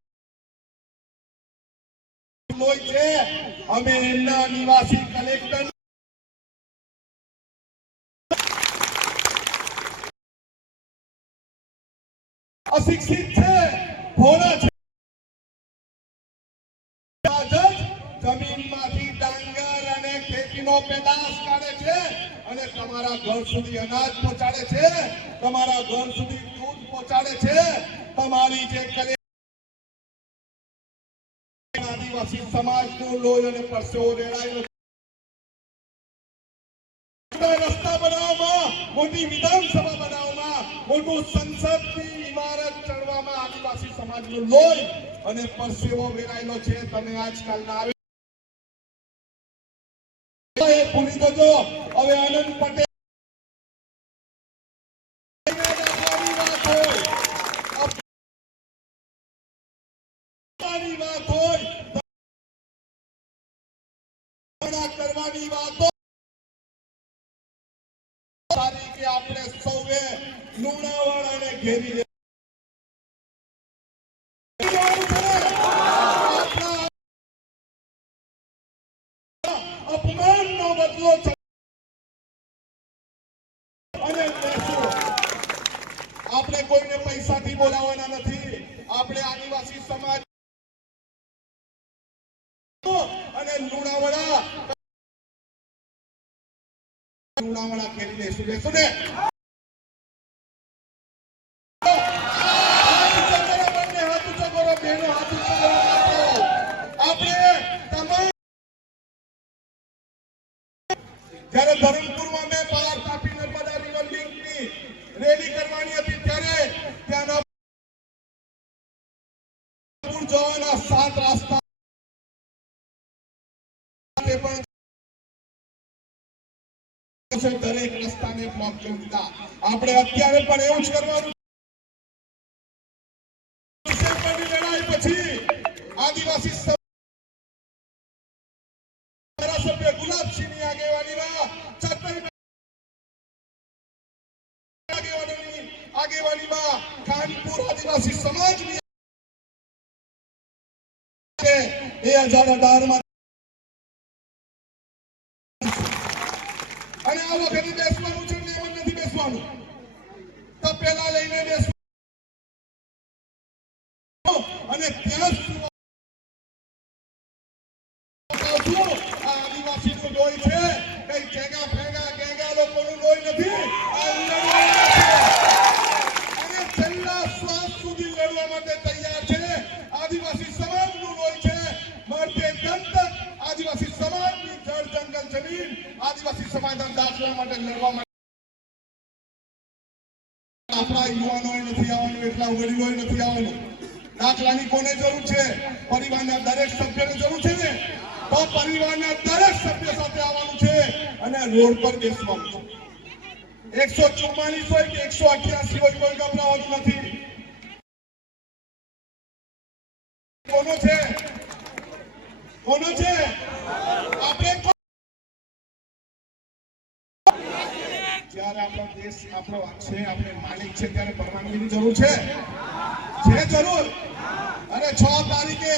છે. અમે એમના નિવાસી કલેક્ટર અશિક્ષિત છે, ભોળા છે, જમીનમાંથી ડાંગર અને ખેતીનો પેદાશ કાઢે છે અને તમારા ઘર સુધી અનાજ પહોંચાડે છે, તમારા ઘર સુધી દૂધ પહોંચાડે છે. તમારી જે આદિવાસી સમાજનું લોહી અને પરસેવો રેડાયેલો રસ્તા બનાવવામાં, મોટી વિધાનસભા બનાવવામાં, મોટું સંસદની ઇમારત ચડવામાં આદિવાસી સમાજ સમાજનું લોહી અને પરસેવો વેરાયેલો છે. તમે આજકાલના આવી ભૂલી જજો. હવે આનંદ પટેલ કરવાની વાતો સારી કે આપણે સૌએ લુણાવાડાને ઘેરી અપમાનનો બદલો અને આપણે કોઈને પૈસાથી બોલાવવાના નથી. આપણે આદિવાસી સમાજ અને લુણાવાડા ખેરી લેશું. લેશું ને? જ્યારે ધરમપુરમાં મેં પાર તાપી નર્મદા રિવર લિંકની રેલી કરવાની હતી ત્યારે ત્યાંના જવાના 7 રસ્તા દરેક રસ્તાને બ્લોક કરી દીધા. આપણે અત્યારે પણ એવું જ કરવાનું. લડાઈ પછી આદિવાસી ધારાસભ્ય ગુલાબસિંહની આગેવાનીમાં કાનપુર આદિવાસી સમાજની 2018 માં અને આ વખતે બેસવાનું છે ને એમ નથી બેસવાનું. તો પેલા લઈને બેસવાનું અને ત્યાં આદિવાસીનું લોહી છે. કઈ જેગા ફેગા ગેગા લોકોનું લોહી નથી. અને છેલ્લા શ્વાસ સુધી લડવા માટે તૈયાર છે. આદિવાસી સમાજનું લોહી છે. મરતે દમ તક આદિવાસી સમાજની જળ જંગલ જમીન આદિવાસી સમાજના દાખલા માટે લડવા માટે આપણા યુવાનોએ નથી આવવાનું, એટલા વડીલોએ નથી આવવાનું. દાખલાની કોને જરૂર છે? પરિવારના દરેક સભ્યને જરૂર છે ને? તો પરિવારના દરેક સભ્ય સાથે આવવાનું છે અને રોડ પર બેસવાનું છે. 144 હોય કે 188 હોય કોઈ ગભરાવાનું નથી. કોનો છે? કોનો છે? આપણે જ્યારે આપણો દેશ આપણો છે, આપણે માલિક છે, ત્યારે પરવાનગીની જરૂર છે. જરૂર. અને 6 તારીખે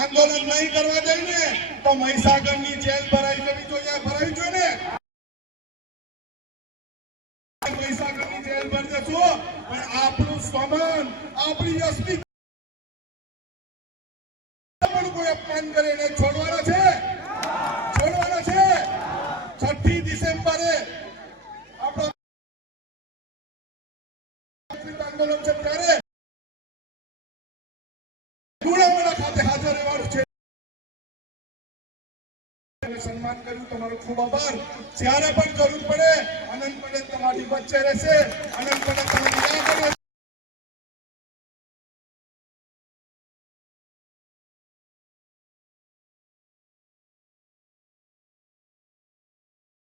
આંદોલન નહીં કરવા દઈને તો મહીસાગરની જેલ ભરાઈ જવી જોઈએ. ભરાવી જોઈએ ને? મહીસાગરની જેલ ભરી દેશું પણ આપણું સ્વમાન, આપણી અસ્મિતા કોઈ અપમાન કરે એને છોડવાના છે. છોડવાના છે. 6મી ડિસેમ્બરે આપણો આંદોલન છે ત્યારે લુણાવાડા ખાતે હાજર રહેવાનું છે. સન્માન કર્યું, તમારો ખૂબ આભાર. જ્યારે પણ જરૂર પડે આનંદ પટેલ તમારી વચ્ચે રહેશે. આનંદ પટેલ તમારી